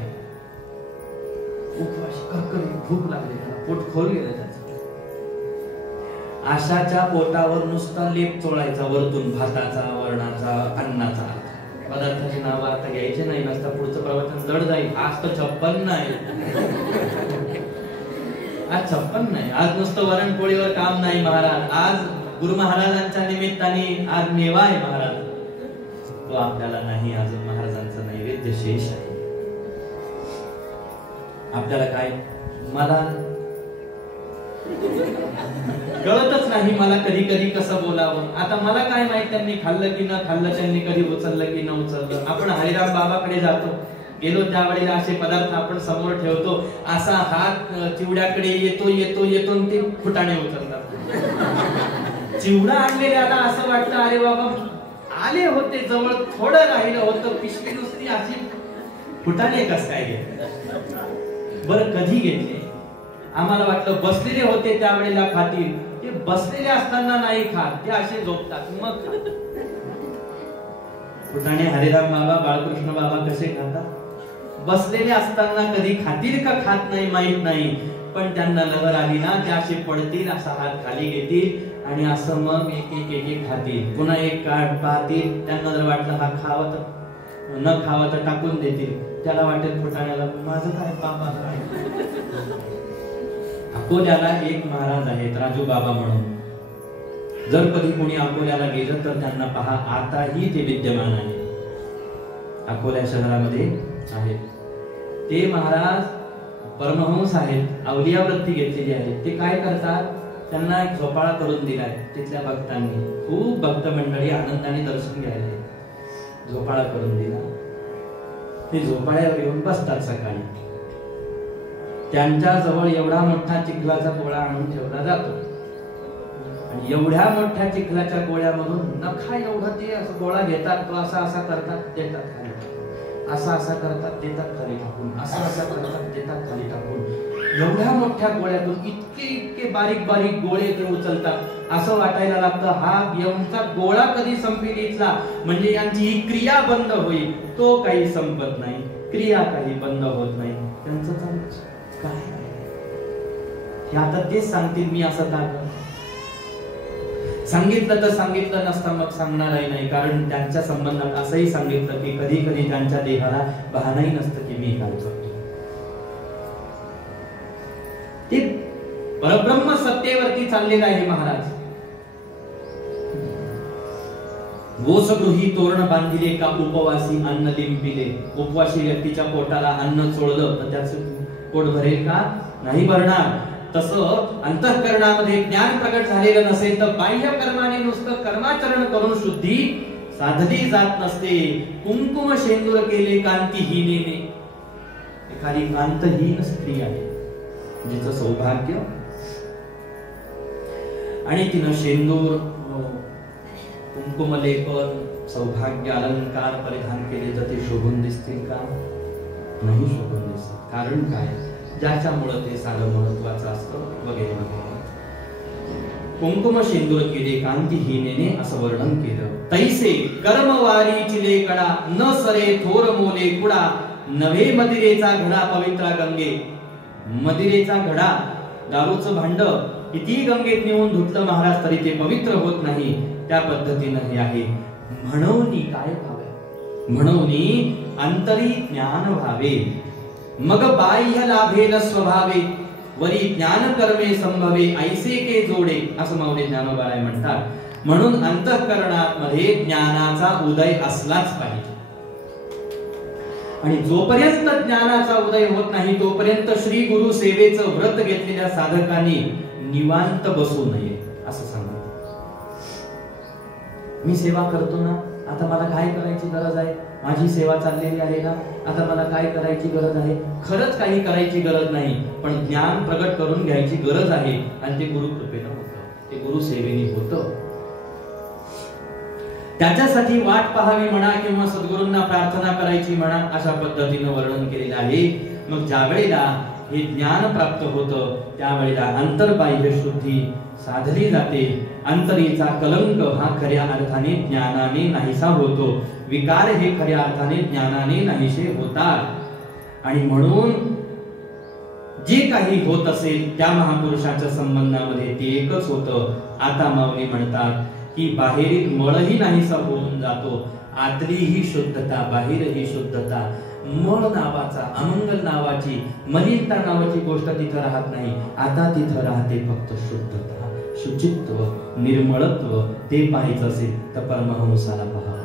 उपवासी कर्करी भूक लागली, पोट खोल गेलं त्याचं, अशाच्या पोटावर नुसता लेप चोळायचा वरतून, भाताचा, वरणाचा, अन्नाचा. पदार्थाची नाव आता घ्यायचे नाही, नसता पुढचं प्रवचन जड जाईल. आज तर 56 आहे, आज 56 नाही. आज नुसतं वरण पोळीवर काम नाही महाराज. आज गुरु महाराजांच्या निमित्ताने आज मेवा आहे महाराज, तो आपल्याला नाही. अजून महाराजांचं नैवेद्य शेष आहे. आपल्याला काय, मला कळतच नाही, मला कधी कधी कसं बोलावं. आता मला काय माहित त्यांनी खाल्लं की न खाल्लं, त्यांनी कधी उचललं की न उचललं. आपण हरिराम बाबाकडे जातो, गेलो त्यावेळेला असे पदार्थ आपण समोर ठेवतो, असा हात चिवड्याकडे येतो येतो येतो ते फुटाणे उचलतात. चिवडा आणलेल्याला असं वाटतं अरे बाबा आले होते जवळ, थोडं राहिलं होतं, पिशवी नुसती अशी, फुटाणे कस काय घेतले बरं, कधी घेतले? आम्हाला वाटलं बसलेले होते त्यावेळेला खातील. ते बसलेले असताना नाही खात, ते असे झोपतात मग खात. फुटाणे हरिराम बाबा, बाळकृष्ण बाबा कसे खातात? बसलेले असताना कधी खातील का खात नाही माहित नाही, पण त्यांना नजर आली ना, ते असे पडतील, असा हात खाली घेतील आणि असं मग एक एक एक एक खातील. पुन्हा एक काढ पाहतील, त्यांना जर वाटलं हा खावं तर न खावं तर टाकून देतील. त्याला वाटेल फुटाण्याला माझं काय पाप आहे. अकोल्याला एक महाराज आहेत राजू बाबा म्हणून. जर कधी कोणी अकोल्याला गेलं तर त्यांना पहा, आताही ते विद्यमान आहे, अकोल्या शहरामध्ये आहेत. ते महाराज परमहंस आहेत, अवलिया वृत्ती घेतलेली आहे. ते काय करतात, त्यांना एक झोपाळा करून दिलाय तिथल्या भक्तांनी. खूप भक्त मंडळी आनंदाने दर्शन घ्यायला झोपाळा करून दिला. ते झोपाळ्यावर येऊन बसतात सकाळी. त्यांच्या जवळ एवढा मोठा चिखलाचा गोळा आणून ठेवला जातो आणि एवढ्या मोठ्या चिखलाच्या गोळ्यामधून नखा एवढा ते असं गोळा घेतात, तो असा असा करतात, देतात खाली, असा असा करतात, देतात खाली टाकून, असा असा करतात, देतात खाली टाकून. एवढ्या मोठ्या गोळ्यातून इतके इतके बारीक बारीक गोळे ते उचलतात. असं वाटायला लागतं हा यांचा गोळा कधी संपेल इथला, म्हणजे यांची ही क्रिया बंद होईल. तो काही संपत नाही, क्रिया काही बंद होत नाही, त्यांचं चालूच. काय की आता तेच सांगतील मी असं का सांगितलं तर सांगितलं नसतं मग सांगणारही नाही, कारण त्यांच्या संबंधात असंही सांगितलं की कधी कधी त्यांच्या देहाला भानही नसतं की मी काय करतो. ते परब्रह्म सत्तेवरती चाललेलं आहे महाराज. गोसगृही तोरण बांधिले का उपवासी अन्न लिंपिले. उपवासी व्यक्तीच्या पोटाला अन्न चोळलं तर त्याचं पोट भरेल का? नाही भरणार. तसं अंतःकरणामध्ये ज्ञान प्रकट झालेलं नसेल तर बाह्य कर्माने नुसतं कर्माचरण करून शुद्धी साधली जात नसते. कुंकुम शेंदूर केले कांतीहीनेने. एखादी कांतहीन स्त्री आहे जिचं सौभाग्य आणि तिनं शेंदूर कुंकुम लेपन सौभाग्य अलंकार परिधान केले तर ते शोभून दिसतील का? नाही शोभून दिसत. कारण काय? ज्याच्यामुळे ते सारं महत्वाचं असतं वगैरे वगैरे. कुंकुम शेंदूर केले कांतीहीनेने असं वर्णन केलं. तैसे कर्मवारी चिले कडा न सरे थोर मोले कुडा नवे मदिरेचा घडा पवित्रा गंगे. मदिरेचा घडा दारूचं भांड किती गंगेत नेऊन धुतलं महाराज तरी ते पवित्र होत नाही. त्या पद्धतीनं हे आहे. म्हणून काय व्हावे? म्हणून अंतरी ज्ञान व्हावे मग बाह्य लाभेल स्वभावे वरी ज्ञान कर्मे संभवे ऐसे के जोडे असं माऊली ज्ञानोबाराय म्हणतात. म्हणून अंतःकरणामध्ये ज्ञानाचा उदय असलाच पाहिजे. आणि जोपर्यंत ज्ञानाचा उदय होत नाही तोपर्यंत श्री गुरु सेवेचं व्रत घेतलेल्या साधकांनी निवांत बसू नये असं सांगतात. मी सेवा करतो ना, आता मला काय करायची गरज आहे? माझी सेवा चाललेली आहे ना, आता मला काय करायची गरज आहे? खरंच काही करायची गरज नाही, पण ज्ञान प्रगट करून घ्यायची गरज आहे. आणि ते गुरु कृपेनं होतं, ते गुरु सेवेने होतं. त्याच्यासाठी वाट पाहावी म्हणा किंवा सद्गुरूंना प्रार्थना करायची म्हणा, अशा पद्धतीनं वर्णन केलेलं आहे. मग ज्या वेळेला हे ज्ञान प्राप्त होतं त्यावेळेला अंतर्बाह्य शुद्धी साधली जाते. अंतरीचा कलंक हा खऱ्या अर्थाने ज्ञानाने नाहीसा होतो. विकार हे खऱ्या अर्थाने ज्ञानाने नाहीसे होतात. आणि म्हणून जे काही होत असेल त्या महापुरुषाच्या संबंधामध्ये ते एकच होतं. आता माऊली म्हणतात की बाहेरील मळही नाहीसा होऊन जातो. आतली ही शुद्धता, बाहेर ही शुद्धता. मळ नावाचा, अमंगल नावाची, मलिनता नावाची गोष्ट तिथं राहत नाही. आता तिथं राहते फक्त शुद्धता, शुचित्व, निर्मळत्व. ते पाहायचं असेल तर परमहंसाला पहा.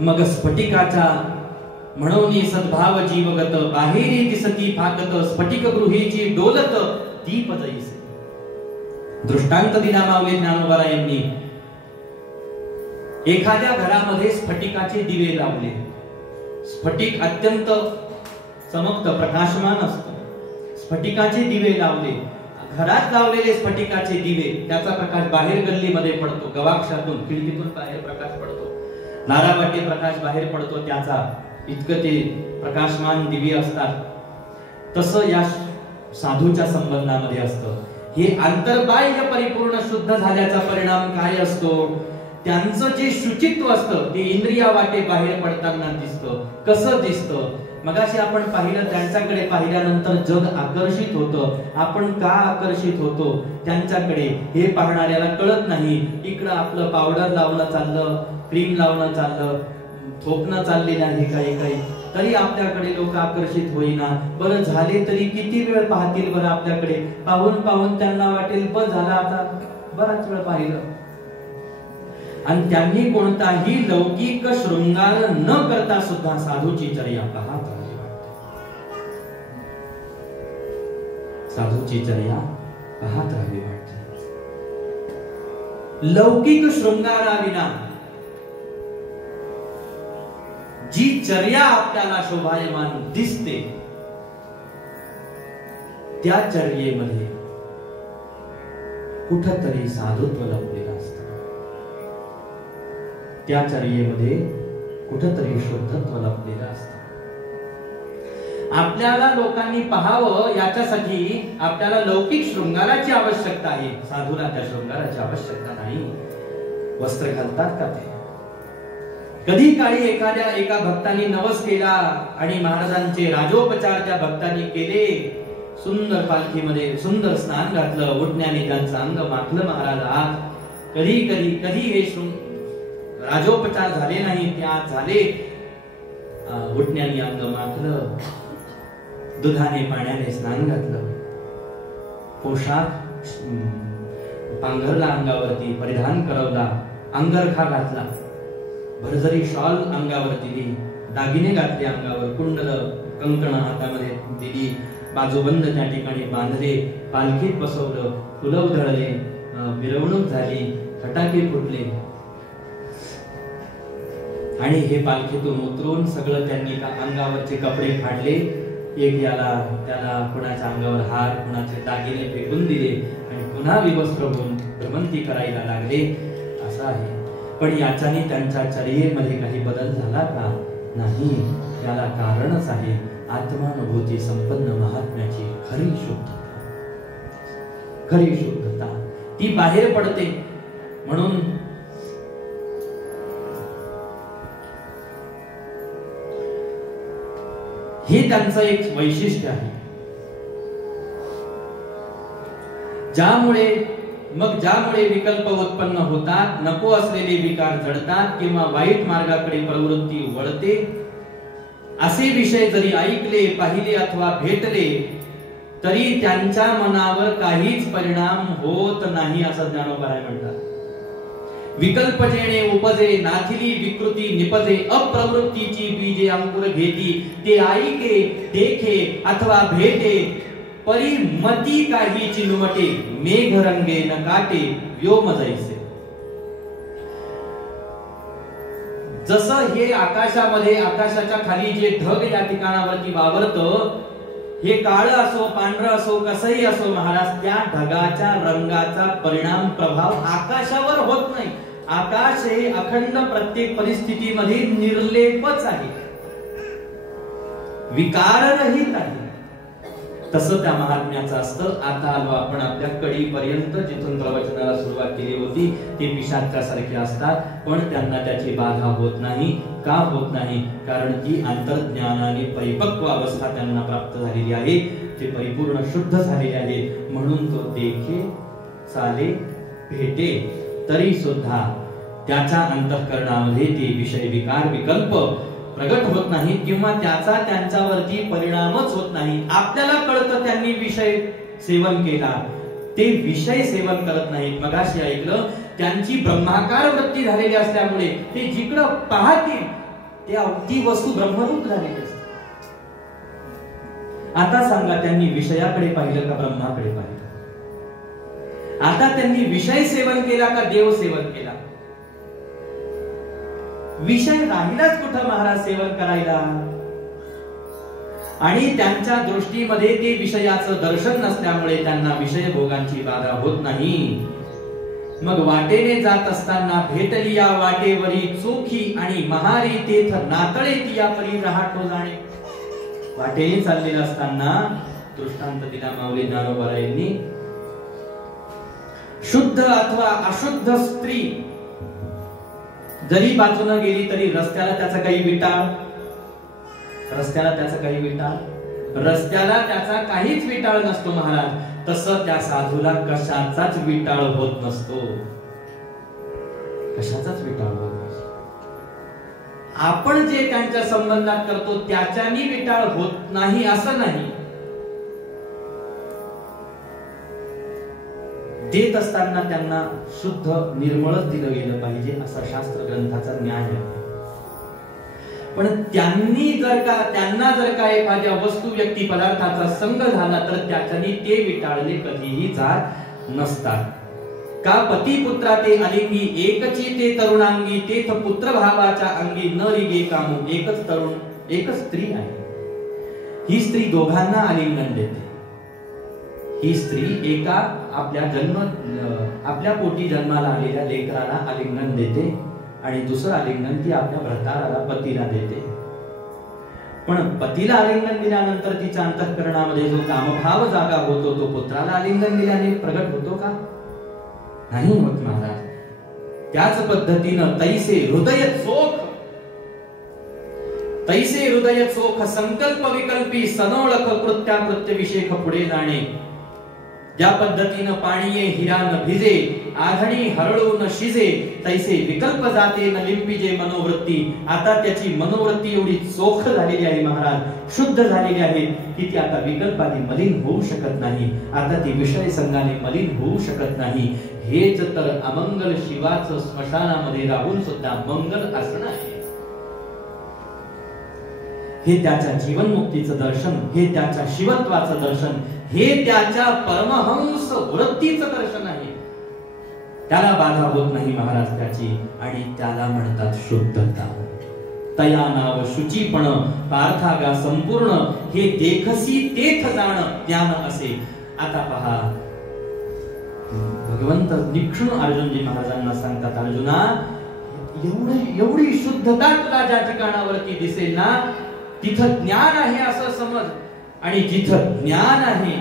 मग स्फटिकाच्या म्हणून सद्भाव जीवगत बाहेरी दिसती फाकत स्फटिक गृहीची डोलत दीप जैसे. दृष्टांत दिला माऊली ज्ञानोबारायांनी. एखाद्या घरामध्ये स्फटिकाचे दिवे लावले. स्फटिक अत्यंत चमकत, प्रकाशमान असतं. स्फटिकाचे दिवे लावले. घरात लावलेले स्फटिकाचे दिवे, त्याचा प्रकाश बाहेर गल्लीमध्ये पडतो. गवाक्षातून, खिडकीतून बाहेर प्रकाश पडतो. नारावाटे प्रकाश बाहेर पडतो त्याचा. इतकं ते प्रकाशमान दिवे असतात. तसं या साधूच्या संबंधामध्ये असतं. हे अंतर्बाह्य परिपूर्ण शुद्ध झाल्याचा परिणाम काय असतो? त्यांचं जे शुचित्व असतं ते इंद्रिया वाटे बाहेर पडताना दिसतं. कसं दिसतं? मगाशी आपण पाहिलं, त्यांच्याकडे पाहिल्यानंतर जग आकर्षित होतं. आपण का आकर्षित होतो त्यांच्याकडे हे पाहणाऱ्याला कळत नाही. इकडं आपलं पावडर लावणं चाललं, क्रीम लावणं चाललं, थोपणं चाललेलं आहे काही काही, तरी आपल्याकडे लोक आकर्षित होईना. बरं झाले तरी किती वेळ पाहतील बरं आपल्याकडे? पाहून पाहून त्यांना वाटेल बस झाला, आता बराच वेळ पाहिलं. आणि त्यांनी कोणताही लौकिक शृंगार न करता सुद्धा साधूची चर्या पाहत राहावी वाटते. साधूची चर्या पाहत राहावी वाटते. लौकिक शृंगाराविना जी चर्या आपल्याला शोभायमान दिसते त्या चर्येमध्ये कुठंतरी साधुत्व लपलेलं असतं. त्या चर्येमध्ये कुठंतरी शुद्धत्व लपलेलं असतं. आपल्याला लोकांनी पाहावं याच्यासाठी आपल्याला लौकिक शृंगाराची आवश्यकता आहे. साधूला त्या शृंगाराची आवश्यकता नाही. वस्त्र घालतात का ते? कधी काळी एका भक्तांनी नवस केला आणि महाराजांचे राजोपचार त्या भक्तांनी केले. सुंदर पालखीमध्ये सुंदर स्नान घातलं, उठण्याने त्यांचं अंग माखलं महाराज आत. कधी हे राजोपचार झाले नाही, ते आज झाले. उठण्याने अंग माखलं, दुधाने पाण्याने स्नान घातलं, पोशाख पांघरला अंगावरती, परिधान करवला, अंगरखा घातला, भरजरी शॉल अंगावर दिली, दागिने घातले अंगावर, कुंडल कंकण हातामध्ये दिली, बाजूबंद त्या ठिकाणी बांधले, पालखीत बसवलं, फुलं उधळले, मिरवणूक झाली, फटाके फुटले. आणि हे पालखीतून उतरून सगळं त्यांनी अंगावरचे कपडे फाडले, एक याला त्याला कुणाच्या अंगावर हार, कुणाचे दागिने फेकून दिले आणि पुन्हा विवस्त्र होऊन भ्रमंती करायला लागले. असं आहे. पण याच्याने त्यांच्या चर्येमध्ये काही बदल झाला का? नाही. याला कारणच आहे आत्मानुभूती संपन्न महात्म्याची खरी शुद्धता. खरी शुद्धता ती बाहेर पडते. म्हणून हे त्यांचं एक वैशिष्ट्य आहे. ज्यामुळे विकल्प उत्पन्न होतात, नको असलेले विकार जडतात किंवा वाईट मार्गाकडे प्रवृत्ती वळते, असे विषय जरी ऐकले, पाहिले अथवा भेटले तरी त्यांच्या मनावर काहीच परिणाम होत नाही, असं ज्ञानोबा म्हणतात. विकल्प जेणे उपजे, नाथिली विकृती निपजे, अप्रवृत्तीची बीजे अंकुर घेती, ते ऐके, देखे अथवा भेटे, परी मती काही चिनुमटे, मेघ रंगे न काटे, व्योम जैसे. जसं हे आकाशामध्ये, आकाशाच्या खाली जे ढग या ठिकाणावरती वावरतं, हे काळ असो पांढरं असो कसंही असो महाराज, त्या ढगाच्या रंगाचा परिणाम प्रभाव आकाशावर होत नाही. आकाश हे अखंड प्रत्येक परिस्थितीमध्ये निर्लेपच आहे, विकाररहित आहे. तसं त्या महात्म्याचं असतं. आता आलो आपण आपल्या कडी पर्यंत, जिथून प्रवचनाला सुरुवात केली होती. ते पिशाच्यासारखे असतात, पण त्यांना त्याची बाधा होत नाही. का होत नाही? कारण ती अंतर्ज्ञानाने परिपक्व अवस्था त्यांना प्राप्त झालेली आहे, ते परिपूर्ण शुद्ध झालेले आहे. म्हणून तो देखे, चाले, भेटे तरी सुद्धा त्याच्या अंतःकरणामध्ये ते विषय विकार विकल्प प्रगट होत नाही किंवा त्याचा त्यांच्यावरती परिणामच होत नाही. आपल्याला कळतं त्यांनी विषय सेवन केला, ते विषय सेवन करत नाहीत. मगाशी ऐकलं, त्यांची ब्रह्माकार वृत्ती झालेली असल्यामुळे ते जिकडं पाहतील ते ती वस्तू ब्रह्मरूप झालेली असते. आता सांगा, त्यांनी विषयाकडे पाहिलं का ब्रह्माकडे पाहिलं? आता त्यांनी विषय सेवन केला का देव सेवन केला? विषय राहिलाच कुठं महाराज सेवन करायला? आणि त्यांच्या दृष्टीमध्ये ते विषयाचं दर्शन नसल्यामुळे त्यांना विषय भोगांची बाधा होत नाही. मग वाटेने जात असताना भेटली या वाटेवरी चोखी आणि महारी तेथ नातळे तिया परी रहाटो जाणे. वाटेने चाललेलं असताना दृष्टांत दिला माऊली ज्ञानोबा यांनी. शुद्ध अथवा अशुद्ध स्त्री जरी बाजूने गेली तरी रस्त्याला त्याचा काही विटाळ, रस्त्याला त्याचा काहीच विटाळ नसतो महाराज. तसं त्या साधूला कशाचाच विटाळ होत नसतो, कशाचाच विटाळ होत नसतो. आपण जे त्यांच्या संबंधात करतो त्याच्यानी विटाळ होत नाही असं नाही. देत असताना त्यांना शुद्ध निर्मळच दिलं गेलं पाहिजे, असा शास्त्र ग्रंथाचा न्याय आहे. पण त्यांना जर का एखाद्या वस्तू व्यक्ती पदार्थाचा संग झाला तर त्याच्यानी ते विटाळले कधीही जात नसतात. का पती पुत्रा ते अलिंगी, एकची ते तरुणांगी, तेथ पुत्र भावाच्या अंगी न रिगे कामू. एकच तरुण, एकच स्त्री आहे. ही स्त्री दोघांना आलिंगन देते. ही स्त्री एका आपल्या पोटी जन्माला आलेल्या लेकराला आलिंगन देते आणि दुसरं आलिंगन ती आपल्या भर्ताराला, पतीला देते. पण पतीला आलिंगन दिल्यानंतर तिच्या अंतःकरणामध्ये जो कामभाव जागा होतो तो पुत्राला आलिंगन दिल्याने प्रगट होतो का? नाही होत महाराज. त्याच पद्धतीनं तैसे हृदय चोख तैसे हृदय चोख संकल्प विकल्पी सनोळख कृत्या कृत्यविषेख पुढे जाणे. ज्या पद्धतीनं पाणीये हिरा न भिजे, आधणी हरळू न शिजे, तैसे विकल्प जाते न लिंपिजे मनोवृत्ती. आता त्याची मनोवृत्ती एवढी चोख झालेली आहे महाराज, शुद्ध झालेली आहे की ती आता विकल्पाने मलिन होऊ शकत नाही. आता ती विषय संघाने मलिन होऊ शकत नाही. हेच तर अमंगल शिवाचं स्मशानामध्ये राहून सुद्धा मंगल असणं आहे. हे त्याच्या जीवनमुक्तीचं दर्शन, हे त्याच्या शिवत्वाचं दर्शन, हे त्याच्या परमहंस वृत्तीचं दर्शन आहे. त्याला बाधा होत नाही महाराज त्याची, आणि त्याला म्हणतात शुद्धता. तया नाव शुचीपण पार्थागा संपूर्ण, हे देखसी तेथ जाण ज्ञान असे. आता पहा, भगवंत निक्षुण अर्जुनजी महाराजांना सांगतात, अर्जुना एवढी शुद्धता तुला ज्या ठिकाणावरती दिसेल ना, तिथं ज्ञान आहे असं समज. आणि जिथं ज्ञान आहे,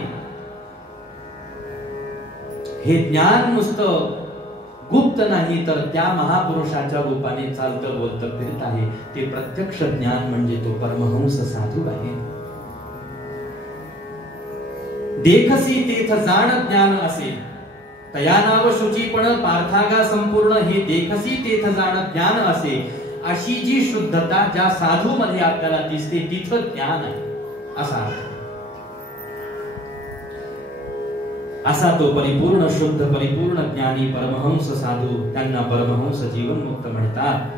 हे ज्ञान नुसतं गुप्त नाही तर त्या महापुरुषाच्या रूपाने चालतं बोलतं फिरत आहे. ते प्रत्यक्ष ज्ञान म्हणजे तो परमहंस साधू आहे. देखसी तेथ जाण ज्ञान असे. तया नाव शुचीपण पार्थागा संपूर्ण, हे देखसी तेथ जाण ज्ञान असे. अशी जी शुद्धता ज्या साधू मध्ये आपल्याला दिसते तिथं ज्ञान आहे असा. असा तो परिपूर्ण शुद्ध परिपूर्ण ज्ञानी परमहंस साधू, त्यांना परमहंस जीवनमुक्त म्हणतात.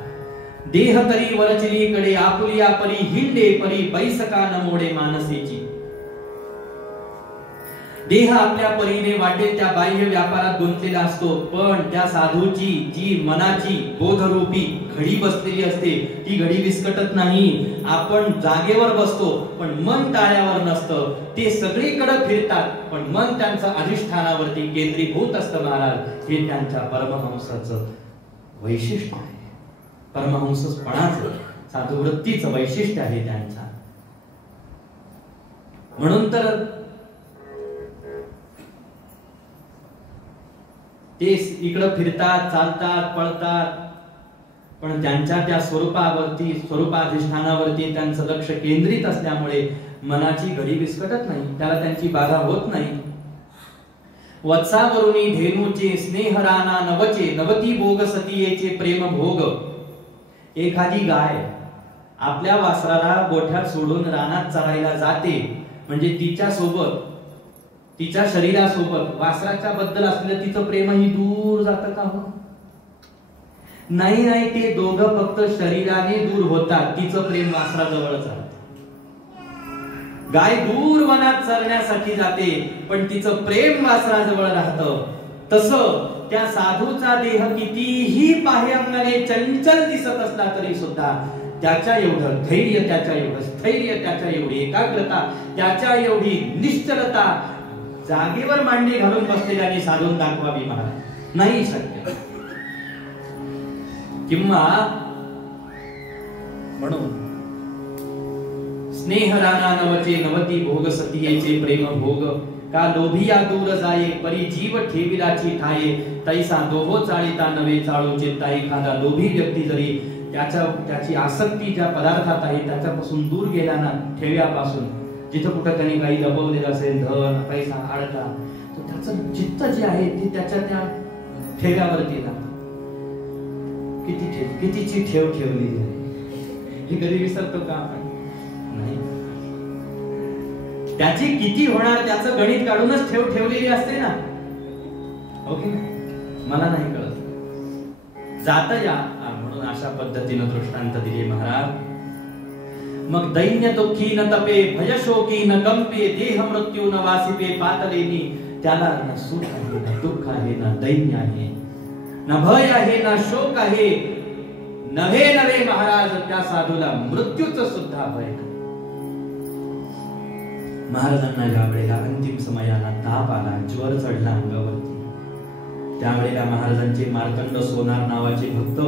देह तरी वरचली कडे आपुलिया परी, हिंडे परी बैसका न मोडे मानसेची. देह आपल्या परीने वाटेल त्या बाह्य व्यापारात गुंतलेला असतो, पण त्या साधूची जी मनाची बोधरूपी घडी बसलेली असते ती घडी विस्कटत नाही. आपण जागेवर बसतो पण मन टाळ्यावर नसतं. ते सगळीकडे फिरतात पण मन त्यांचं अधिष्ठानावरती केंद्रीभूत असतं महाराज. हे त्यांच्या परमहंसाचं वैशिष्ट्य आहे. परमहंसपणाचं साधुवृत्तीचं वैशिष्ट्य आहे त्यांचा. म्हणून तर ते इकडं फिरतात, चालतात, पळतात, पण त्यांच्या त्या स्वरूपावरती, स्वरूपाधिष्ठानावरती त्यांचं लक्ष केंद्रित असल्यामुळे मनाची घडी विस्कटत नाही, त्याला त्यांची बाधा होत नाही. वत्सावरुणी धेनूचे स्नेहराना नवचे, नवती भोग सतीयेचे प्रेम भोग. एखादी गाय आपल्या वासराला गोठ्यात सोडून रानात चरायला जाते म्हणजे तिच्या सोबत, तिच्या शरीरासोबत वासराच्या बद्दल असलेलं तिचं प्रेमही दूर जातं का हो? नाही नाही, ते दोघं फक्त शरीराने दूर होतात, तिचं प्रेम वासराजवळ जातं. गाय दूर वनात चरण्यासाठी जाते पण तिचं प्रेम वासराजवळ राहतं. तसं त्या साधूचा देह कितीही बाह्यांगाने चंचल दिसत असला तरी सुद्धा त्याच्या एवढं धैर्य, त्याच्या एवढं स्थैर्य, त्याच्या एवढी एकाग्रता, त्याच्या एवढी निश्चलता जागेवर मांडी घालून बसलेल्याने साधून दाखवावी महाराज नाही शक्य. किंवा म्हणून स्नेह राना नवचे, नवती भोग सतीयेचे प्रेम भोग. का लोभिया दूर जाये परी जीव ठेविलाची ठाये. तैसा दोहो चाळीता नवे चाळू चित्ता. एखादा लोभी व्यक्ती जरी त्याची आसक्ती ज्या पदार्थात आहे त्याच्यापासून दूर गेला ना, ठेव्यापासून, जिथं कुठं त्यांनी काही लपवलेलं असेल, धन पैसा आडता, तर त्याचं चित्त जे आहे ते त्याच्या त्या ठेव्यावरती लागतं. कितीची ठेव ठेवलेली आहे हे कधी विसरतो का आपण? नाही. त्याची किती होणार त्याचं गणित काढूनच ठेव ठेवलेली असते ना. ओके, मला नाही कळत जात या. म्हणून अशा पद्धतीनं दृष्टांत दिले महाराज. मग दैन्य दुःखी न तपे, भयशोकी न कंपे, देह मृत्यू न वासिपे पातलेनी. त्याला न सुख आहे, न दुःख आहे, न दैन्य आहे, न भय आहे, न शोक आहे. नव्हे नव्हे महाराज त्या साधूला मृत्यूच सुद्धा भय. महाराजांना ज्या वेळेला अंतिम समयाला ताप आला, ज्वर चढला अंगावरती, त्यावेळेला महाराजांचे मार्तंड सोनार नावाचे भक्त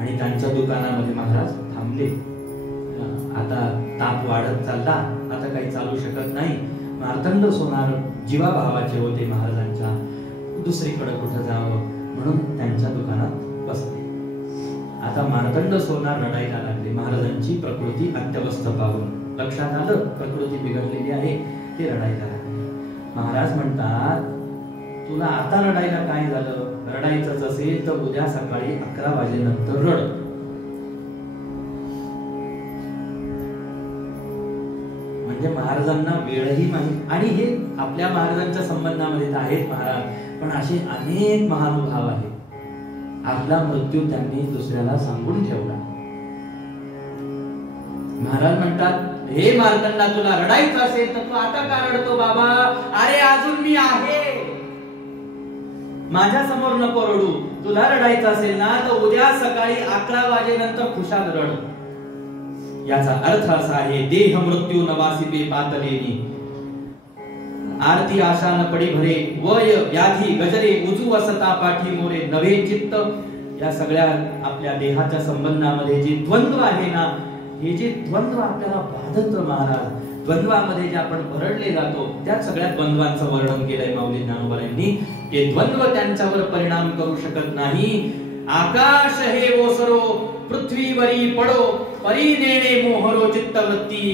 आणि त्यांच्या दुकानामध्ये महाराज थांबले. आता ताप वाढत चालला, आता काही चालू शकत नाही. मार्तंड सोनार जीवाभावाचे होते महाराजांच्या, दुसरीकडे कुठं जावं म्हणून त्यांच्या दुकानात बसले. आता मार्तंड सोनार रडायला लागले. महाराजांची प्रकृती अत्यवस्थ पाहून लक्षात आलं प्रकृती बिघडलेली आहे, ते रडायला लागले. महाराज म्हणतात, तुला आता रडायला काय झालं? रडायचंच असेल तर उद्या सकाळी 11 वाजेनंतर रड. म्हणजे महाराजांना वेळही माहित, आणि हे आपल्या महाराजांच्या संबंधामध्ये आहेत महाराज, पण असे अनेक महानुभाव आहेत. आपला मृत्यू त्यांनी दुसऱ्याला सांगून ठेवला. महाराज म्हणतात, हे मार्तंडा, तुला रडायचं असेल तर तू आता का रडतो बाबा? अरे अजून मी आहे, माझ्या समोर नको रडू. तुला रडायचं असेल ना तर उद्या सकाळी 11 वाजेनंतर खुशाल रड. याचा अर्थ असा आहे, देह मृत्यू नवासिबे पातलेनी, आरती आशा न पडी भरे, वय व्याधी गजरे, उजू असता पाठी मोरे, नवे चित्त. या सगळ्या आपल्या देहाच्या संबंधामध्ये जे द्वंद्व आहे ना, हे जे द्वंद्व आपल्याला बाधत महाराज, द्वंद्वामध्ये जे आपण भरडले जातो, त्या सगळ्या द्वंद्वांचं वर्णन केलंय माऊली ज्ञानोबांनी. ते द्वंद्व त्यांच्यावर परिणाम करू शकत नाही. आकाश हे ओसरो, पृथ्वीवरी पडो, परी नेणे मोहरो चित्तवृत्ती.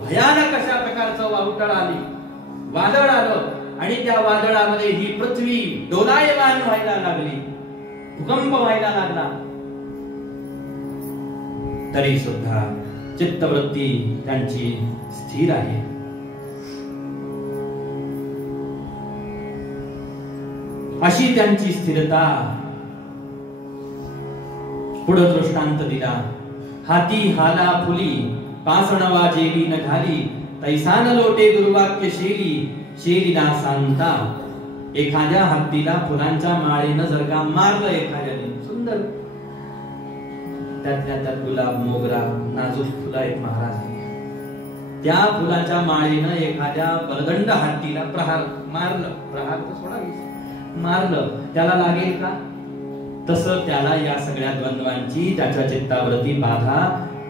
भयानक अशा प्रकारचं वावटळ आली, वादळ आलं, आणि त्या वादळामध्ये ही पृथ्वी डोलायमान व्हायला लागली, भूकंप व्हायला लागला. तरी सुद्धा चित्तवृत्ती त्यांची स्थिर आहे. अशी त्यांची स्थिरता. पुढे दृष्टांत दिला, हाती हाला फुली, पासणवा जेली न घाली, तैसान लोटे दुर्वाक्य शेली, शेलीला सांगता. एखाद्या हत्तीला फुलांच्या माळेनं जर का मारलं एखाद्याने, सुंदर त्यातल्या त्यात गुलाब, मोगरा, नाजूक फुलं आहेत महाराज, त्या फुलाच्या माळेनं एखाद्या बलदंड हत्तीला मारलं, प्रहार तर सोडावीस, मारलं, त्याला लागेल का? तसं त्याला या सगळ्या द्वंद्वांची त्याच्या चित्तावरती बाधा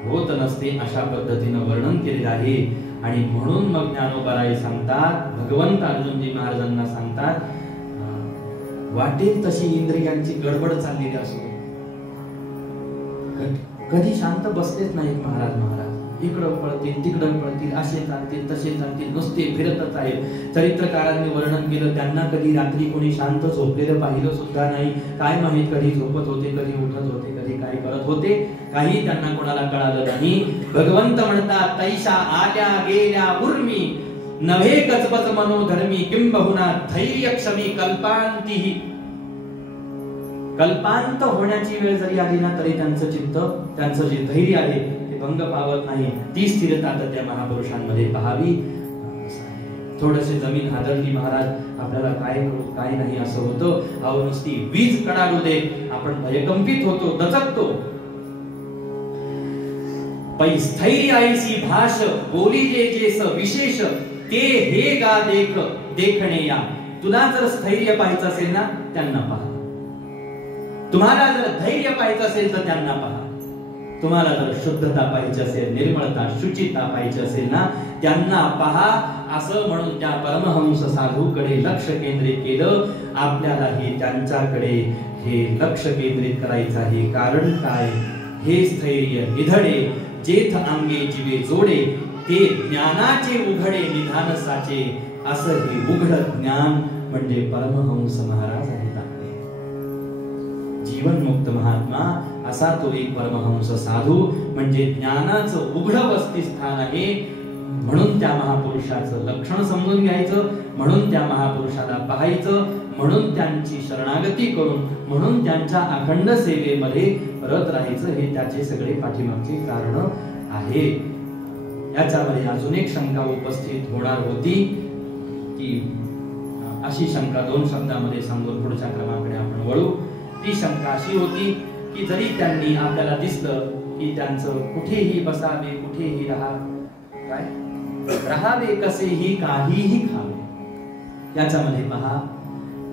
होत नसते, अशा पद्धतीनं वर्णन केलेलं आहे. आणि म्हणून मग ज्ञानोबाराय सांगतात, भगवंत अर्जुनजी महाराजांना सांगतात, वाटेल तशी इंद्रियांची गडबड चाललेली असो, कधी शांत बसलेच नाहीत महाराज. इकडं पळतील तिकडं पळतील, असे चालतील तसे चालतील, नुसते फिरतच आहेत. चरित्रकारांनी वर्णन केलं, त्यांना कधी रात्री कोणी शांत झोपलेलं पाहिलं सुद्धा नाही. काय माहित कधी झोपत होते, कधी उठत होते, कधी काय करत होते, काही त्यांना कोणाला कळालं नाही. भगवंत म्हणतात, तैशा आल्या गेल्या उर्मी, नव्हे गजबज मनोधर्मी, किंबहुना धैर्य क्षमी कल्पांतीही. कल्पांत होण्याची वेळ जरी आली ना तरी त्यांचं चित्त, त्यांचं जे धैर्य आहे ते भंग पावत नाही. ती स्थिरता तर त्या महापुरुषांमध्ये पाहावी. थोडसे जमीन हादरली महाराज, आपल्याला काय करू काय नाही असं होतं. अहो नुसती वीज कडाडू दे, आपण भयकंपित होतो, दचकतो. पै स्थैर्य ऐसी भाष, बोली जे जेस विशेष, ते हे गा देख देखणे या. तुला जर स्थैर्य पाहायचं असेल ना त्यांना पहा, तुम्हाला जर धैर्य पाहायचं असेल तर त्यांना पहा, तुम्हाला जर शुद्धता पाहिजे असेल, निर्मळता शुचिता पाहिजे असेल ना त्यांना पहा. असं म्हणून त्या परमहंस साधूकडे लक्ष केंद्रित केलं. आपल्यालाही त्यांच्याकडे हे लक्ष केंद्रित करायचं आहे. कारण काय? हे स्थैर्य निधडे, जेथ अंगे जीवे जोडे, ते ज्ञानाचे उघडे निधान साचे. असं हे उघड ज्ञान म्हणजे परमहंस महाराज आहेत. जीवनमुक्त महात्मा असा तो एक परमहंस साधू म्हणजे ज्ञानाचं उघड वसतिस्थान आहे. म्हणून त्या महापुरुषाचं लक्षण समजून घ्यायचं, म्हणून त्या महापुरुषाला पाहायचं, म्हणून त्यांची शरणागती करून, म्हणून त्यांच्या अखंड सेवेमध्ये रत राहायचं. हे त्याचे सगळे पाठीमागचे कारण आहे. याच्यामध्ये अजून एक शंका उपस्थित होणार होती की अशी शंका 2 शब्दामध्ये सांगून पुढच्या क्रमाकडे आपण वळू. ती शंका अशी होती की जरी त्यांनी आपल्याला दिसलं की त्यांचं कुठेही बसावे, कुठेही राहावे, कसेही काहीही खावे. याच्यामध्ये पहा,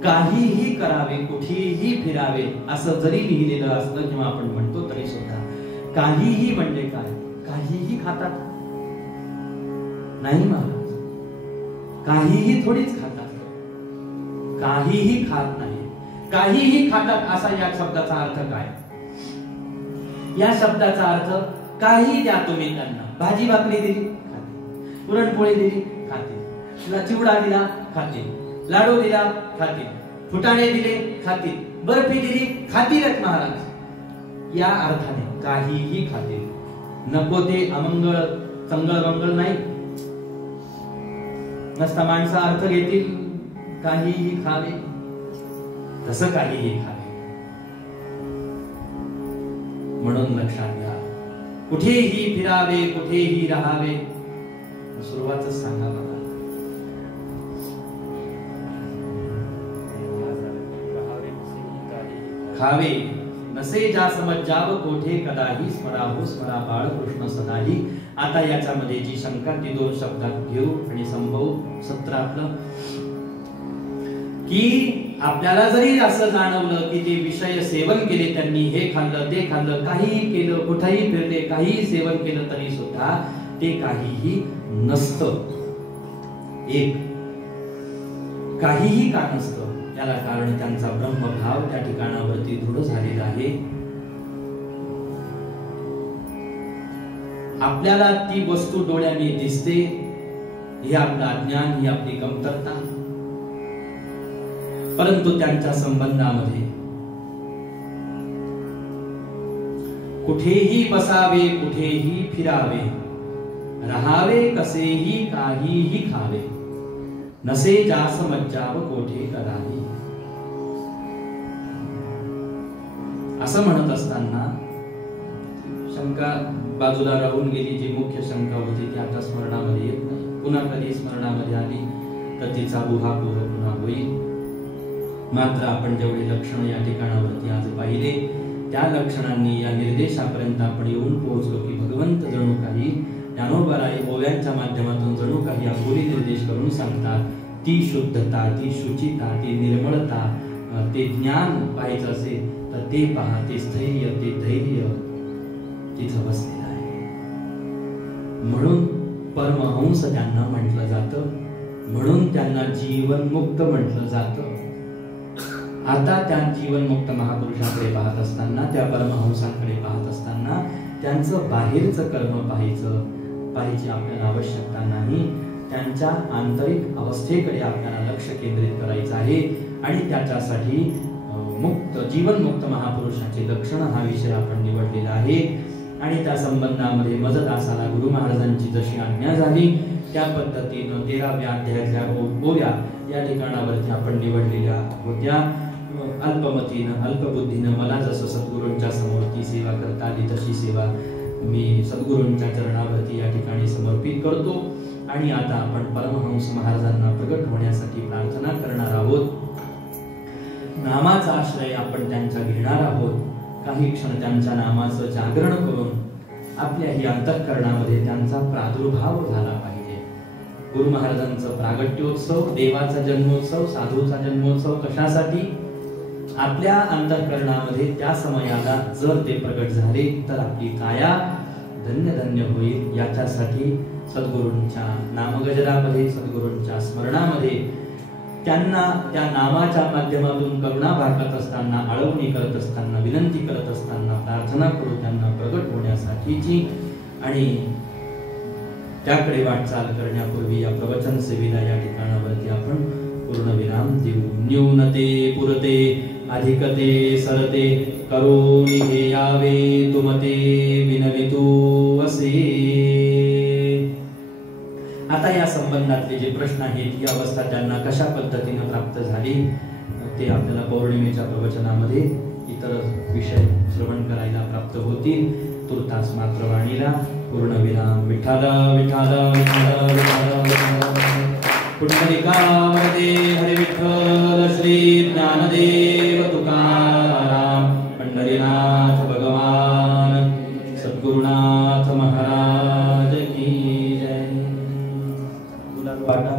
काहीही करावे, कुठेही फिरावे असं जरी लिहिलेलं असलं किंवा आपण म्हणतो तरी सुद्धा काहीही म्हणजे काय? काहीही खातात नाही महाराज, काहीही थोडीच खातात, काहीही खात नाही. काहीही खातात असा या शब्दाचा अर्थ काय? या शब्दाचा अर्थ काही द्या तुम्ही त्यांना. भाजी भाकरी दिली खातील, पुरणपोळी दिली खातील, चिवडा दिला खातील, लाडू दिला खातील, फुटाणे दिले खातील, बर्फी दिली खातीलच महाराज. या अर्थाने काहीही खातील. नको ते अमंगळ चंगळ मंगळ नाही. नसता माणसं अर्थ घेतील काहीही खावे, तसं काहीही खावे. म्हणून लक्षात घ्या, कुठेही फिरावे, कुठेही राहावे. सुरुवातच सांगा बघा. खावे नसे जा समजाव कोठे कदाही, स्मराहो स्मरा बाळ कृष्ण सदाही. आता याच्यामध्ये जी शंका ती दोन शब्दात घेऊ आणि संभव सत्र आपलं, की आपल्याला जरी असं जाणवलं की ते विषय सेवन केले त्यांनी, हे खाल्लं ते खाल्लं, काहीही केलं, कुठेही फिरले, काहीही सेवन केलं, तरी सुद्धा ते काहीही नसतं. एक काहीही का नसतं याला कारण त्यांचा ब्रह्मभाव त्या ठिकाणावरती दृढ झालेला आहे. आपल्याला ती वस्तू डोळ्याने दिसते, हे आपलं अज्ञान, ही आपली कमतरता. परंतु त्यांच्या संबंधामध्ये कुठेही बसावे, कुठेही फिरावे, राहावे कसेही, काहीही खावे, नसे जास मज्जाव कोठे कदाही. असं म्हणत असताना शंका बाजूला राहून गेली. जी मुख्य शंका होती ती आता स्मरणामध्ये येत नाही. पुन्हा कधी स्मरणामध्ये आली तर तिचा उहापोह पुन्हा होईल. मात्र आपण जेवढे लक्षण या ठिकाणावरती आज पाहिले, त्या लक्षणांनी या निर्देशापर्यंत आपण येऊन पोहोचलो की भगवंत जणू काही ज्ञानोबराई ओव्यांच्या माध्यमातून जणू काही अंगुली निर्देश करून सांगतात. ती शुद्धता, ती शुचिता, ती निर्मळता, ते ज्ञान पाहायचं असेल तर ते पहा. ते स्थैर्य, ते धैर्य तिथं बसलेलं आहे. म्हणून परमहंस त्यांना म्हटलं जातं, म्हणून त्यांना जीवनमुक्त म्हटलं जातं. आता त्या जीवनमुक्त महापुरुषाकडे पाहत असताना, त्या परमहंसांकडे पाहत असताना त्यांचं बाहेरचं कर्म पाहायची आपल्याला आवश्यकता नाही. त्यांच्या आंतरिक अवस्थेकडे आपल्याला लक्ष केंद्रित करायचं आहे. आणि त्याच्यासाठी जीवनमुक्त महापुरुषाचे लक्षण हा विषय आपण निवडलेला आहे. आणि त्या संबंधामध्ये मजदासाला गुरु महाराजांची जशी आज्ञा झाली त्या पद्धतीनं 13व्या अध्यायातल्या ओव्या या ठिकाणावरती आपण निवडलेल्या होत्या. अल्पमतीनं, अल्पबुद्धीनं मला जसं सद्गुरूंच्या समोर ती सेवा करता आली तशी सेवा मी सद्गुरूंच्या चरणावरती या ठिकाणी समर्पित करतो. आणि आता आपण परमहंस महाराजांना प्रगट होण्यासाठी प्रार्थना करणार आहोत. नामाचा आश्रय आपण त्यांच्या घेणार आहोत. काही क्षण त्यांच्या नामाचं जागरण करून आपल्या ही अंतःकरणामध्ये त्यांचा प्रादुर्भाव झाला पाहिजे. गुरु महाराजांचं प्रागट्योत्सव, देवाचा जन्मोत्सव, साधूचा जन्मोत्सव कशासाठी? आपल्या अंतःकरणामध्ये त्या समयाला जर ते प्रगट झाले तर आपली काया धन्य धन्य होईल. याच्यासाठी सद्गुरूंच्या नामगजरामध्ये, सद्गुरूंच्या स्मरणामध्ये त्यांना त्या नामाच्या माध्यमातून करुणा भागत असताना, आळवणी करत असताना, विनंती करत असताना प्रार्थना करू त्यांना प्रगट होण्यासाठीची. आणि त्याकडे वाटचाल करण्यापूर्वी या प्रवचन सेवेला या ठिकाणावरती आपण पूर्णविराम देऊ. न्यूनते पुरते अधिकते सरते करोनी हे यावे तुमते विनवितू असे. आता या संबंधातले जे प्रश्न आहेत, ही अवस्था त्यांना कशा पद्धतीने प्राप्त झाली ते आपल्याला पौर्णिमेच्या प्रवचनामध्ये इतर विषय श्रवण करायला प्राप्त होतील. तुर्तास मात्र वाणीला पूर्णविराम. विठ्ठल विठ्ठल विठ्ठल विठ्ठल पुंडलिका वरदे हरे विठ्ठल. श्री ज्ञानदेव तुकाराम पंढरीनाथ भगवान सद्गुरुनाथ महाराज की जय. वाटा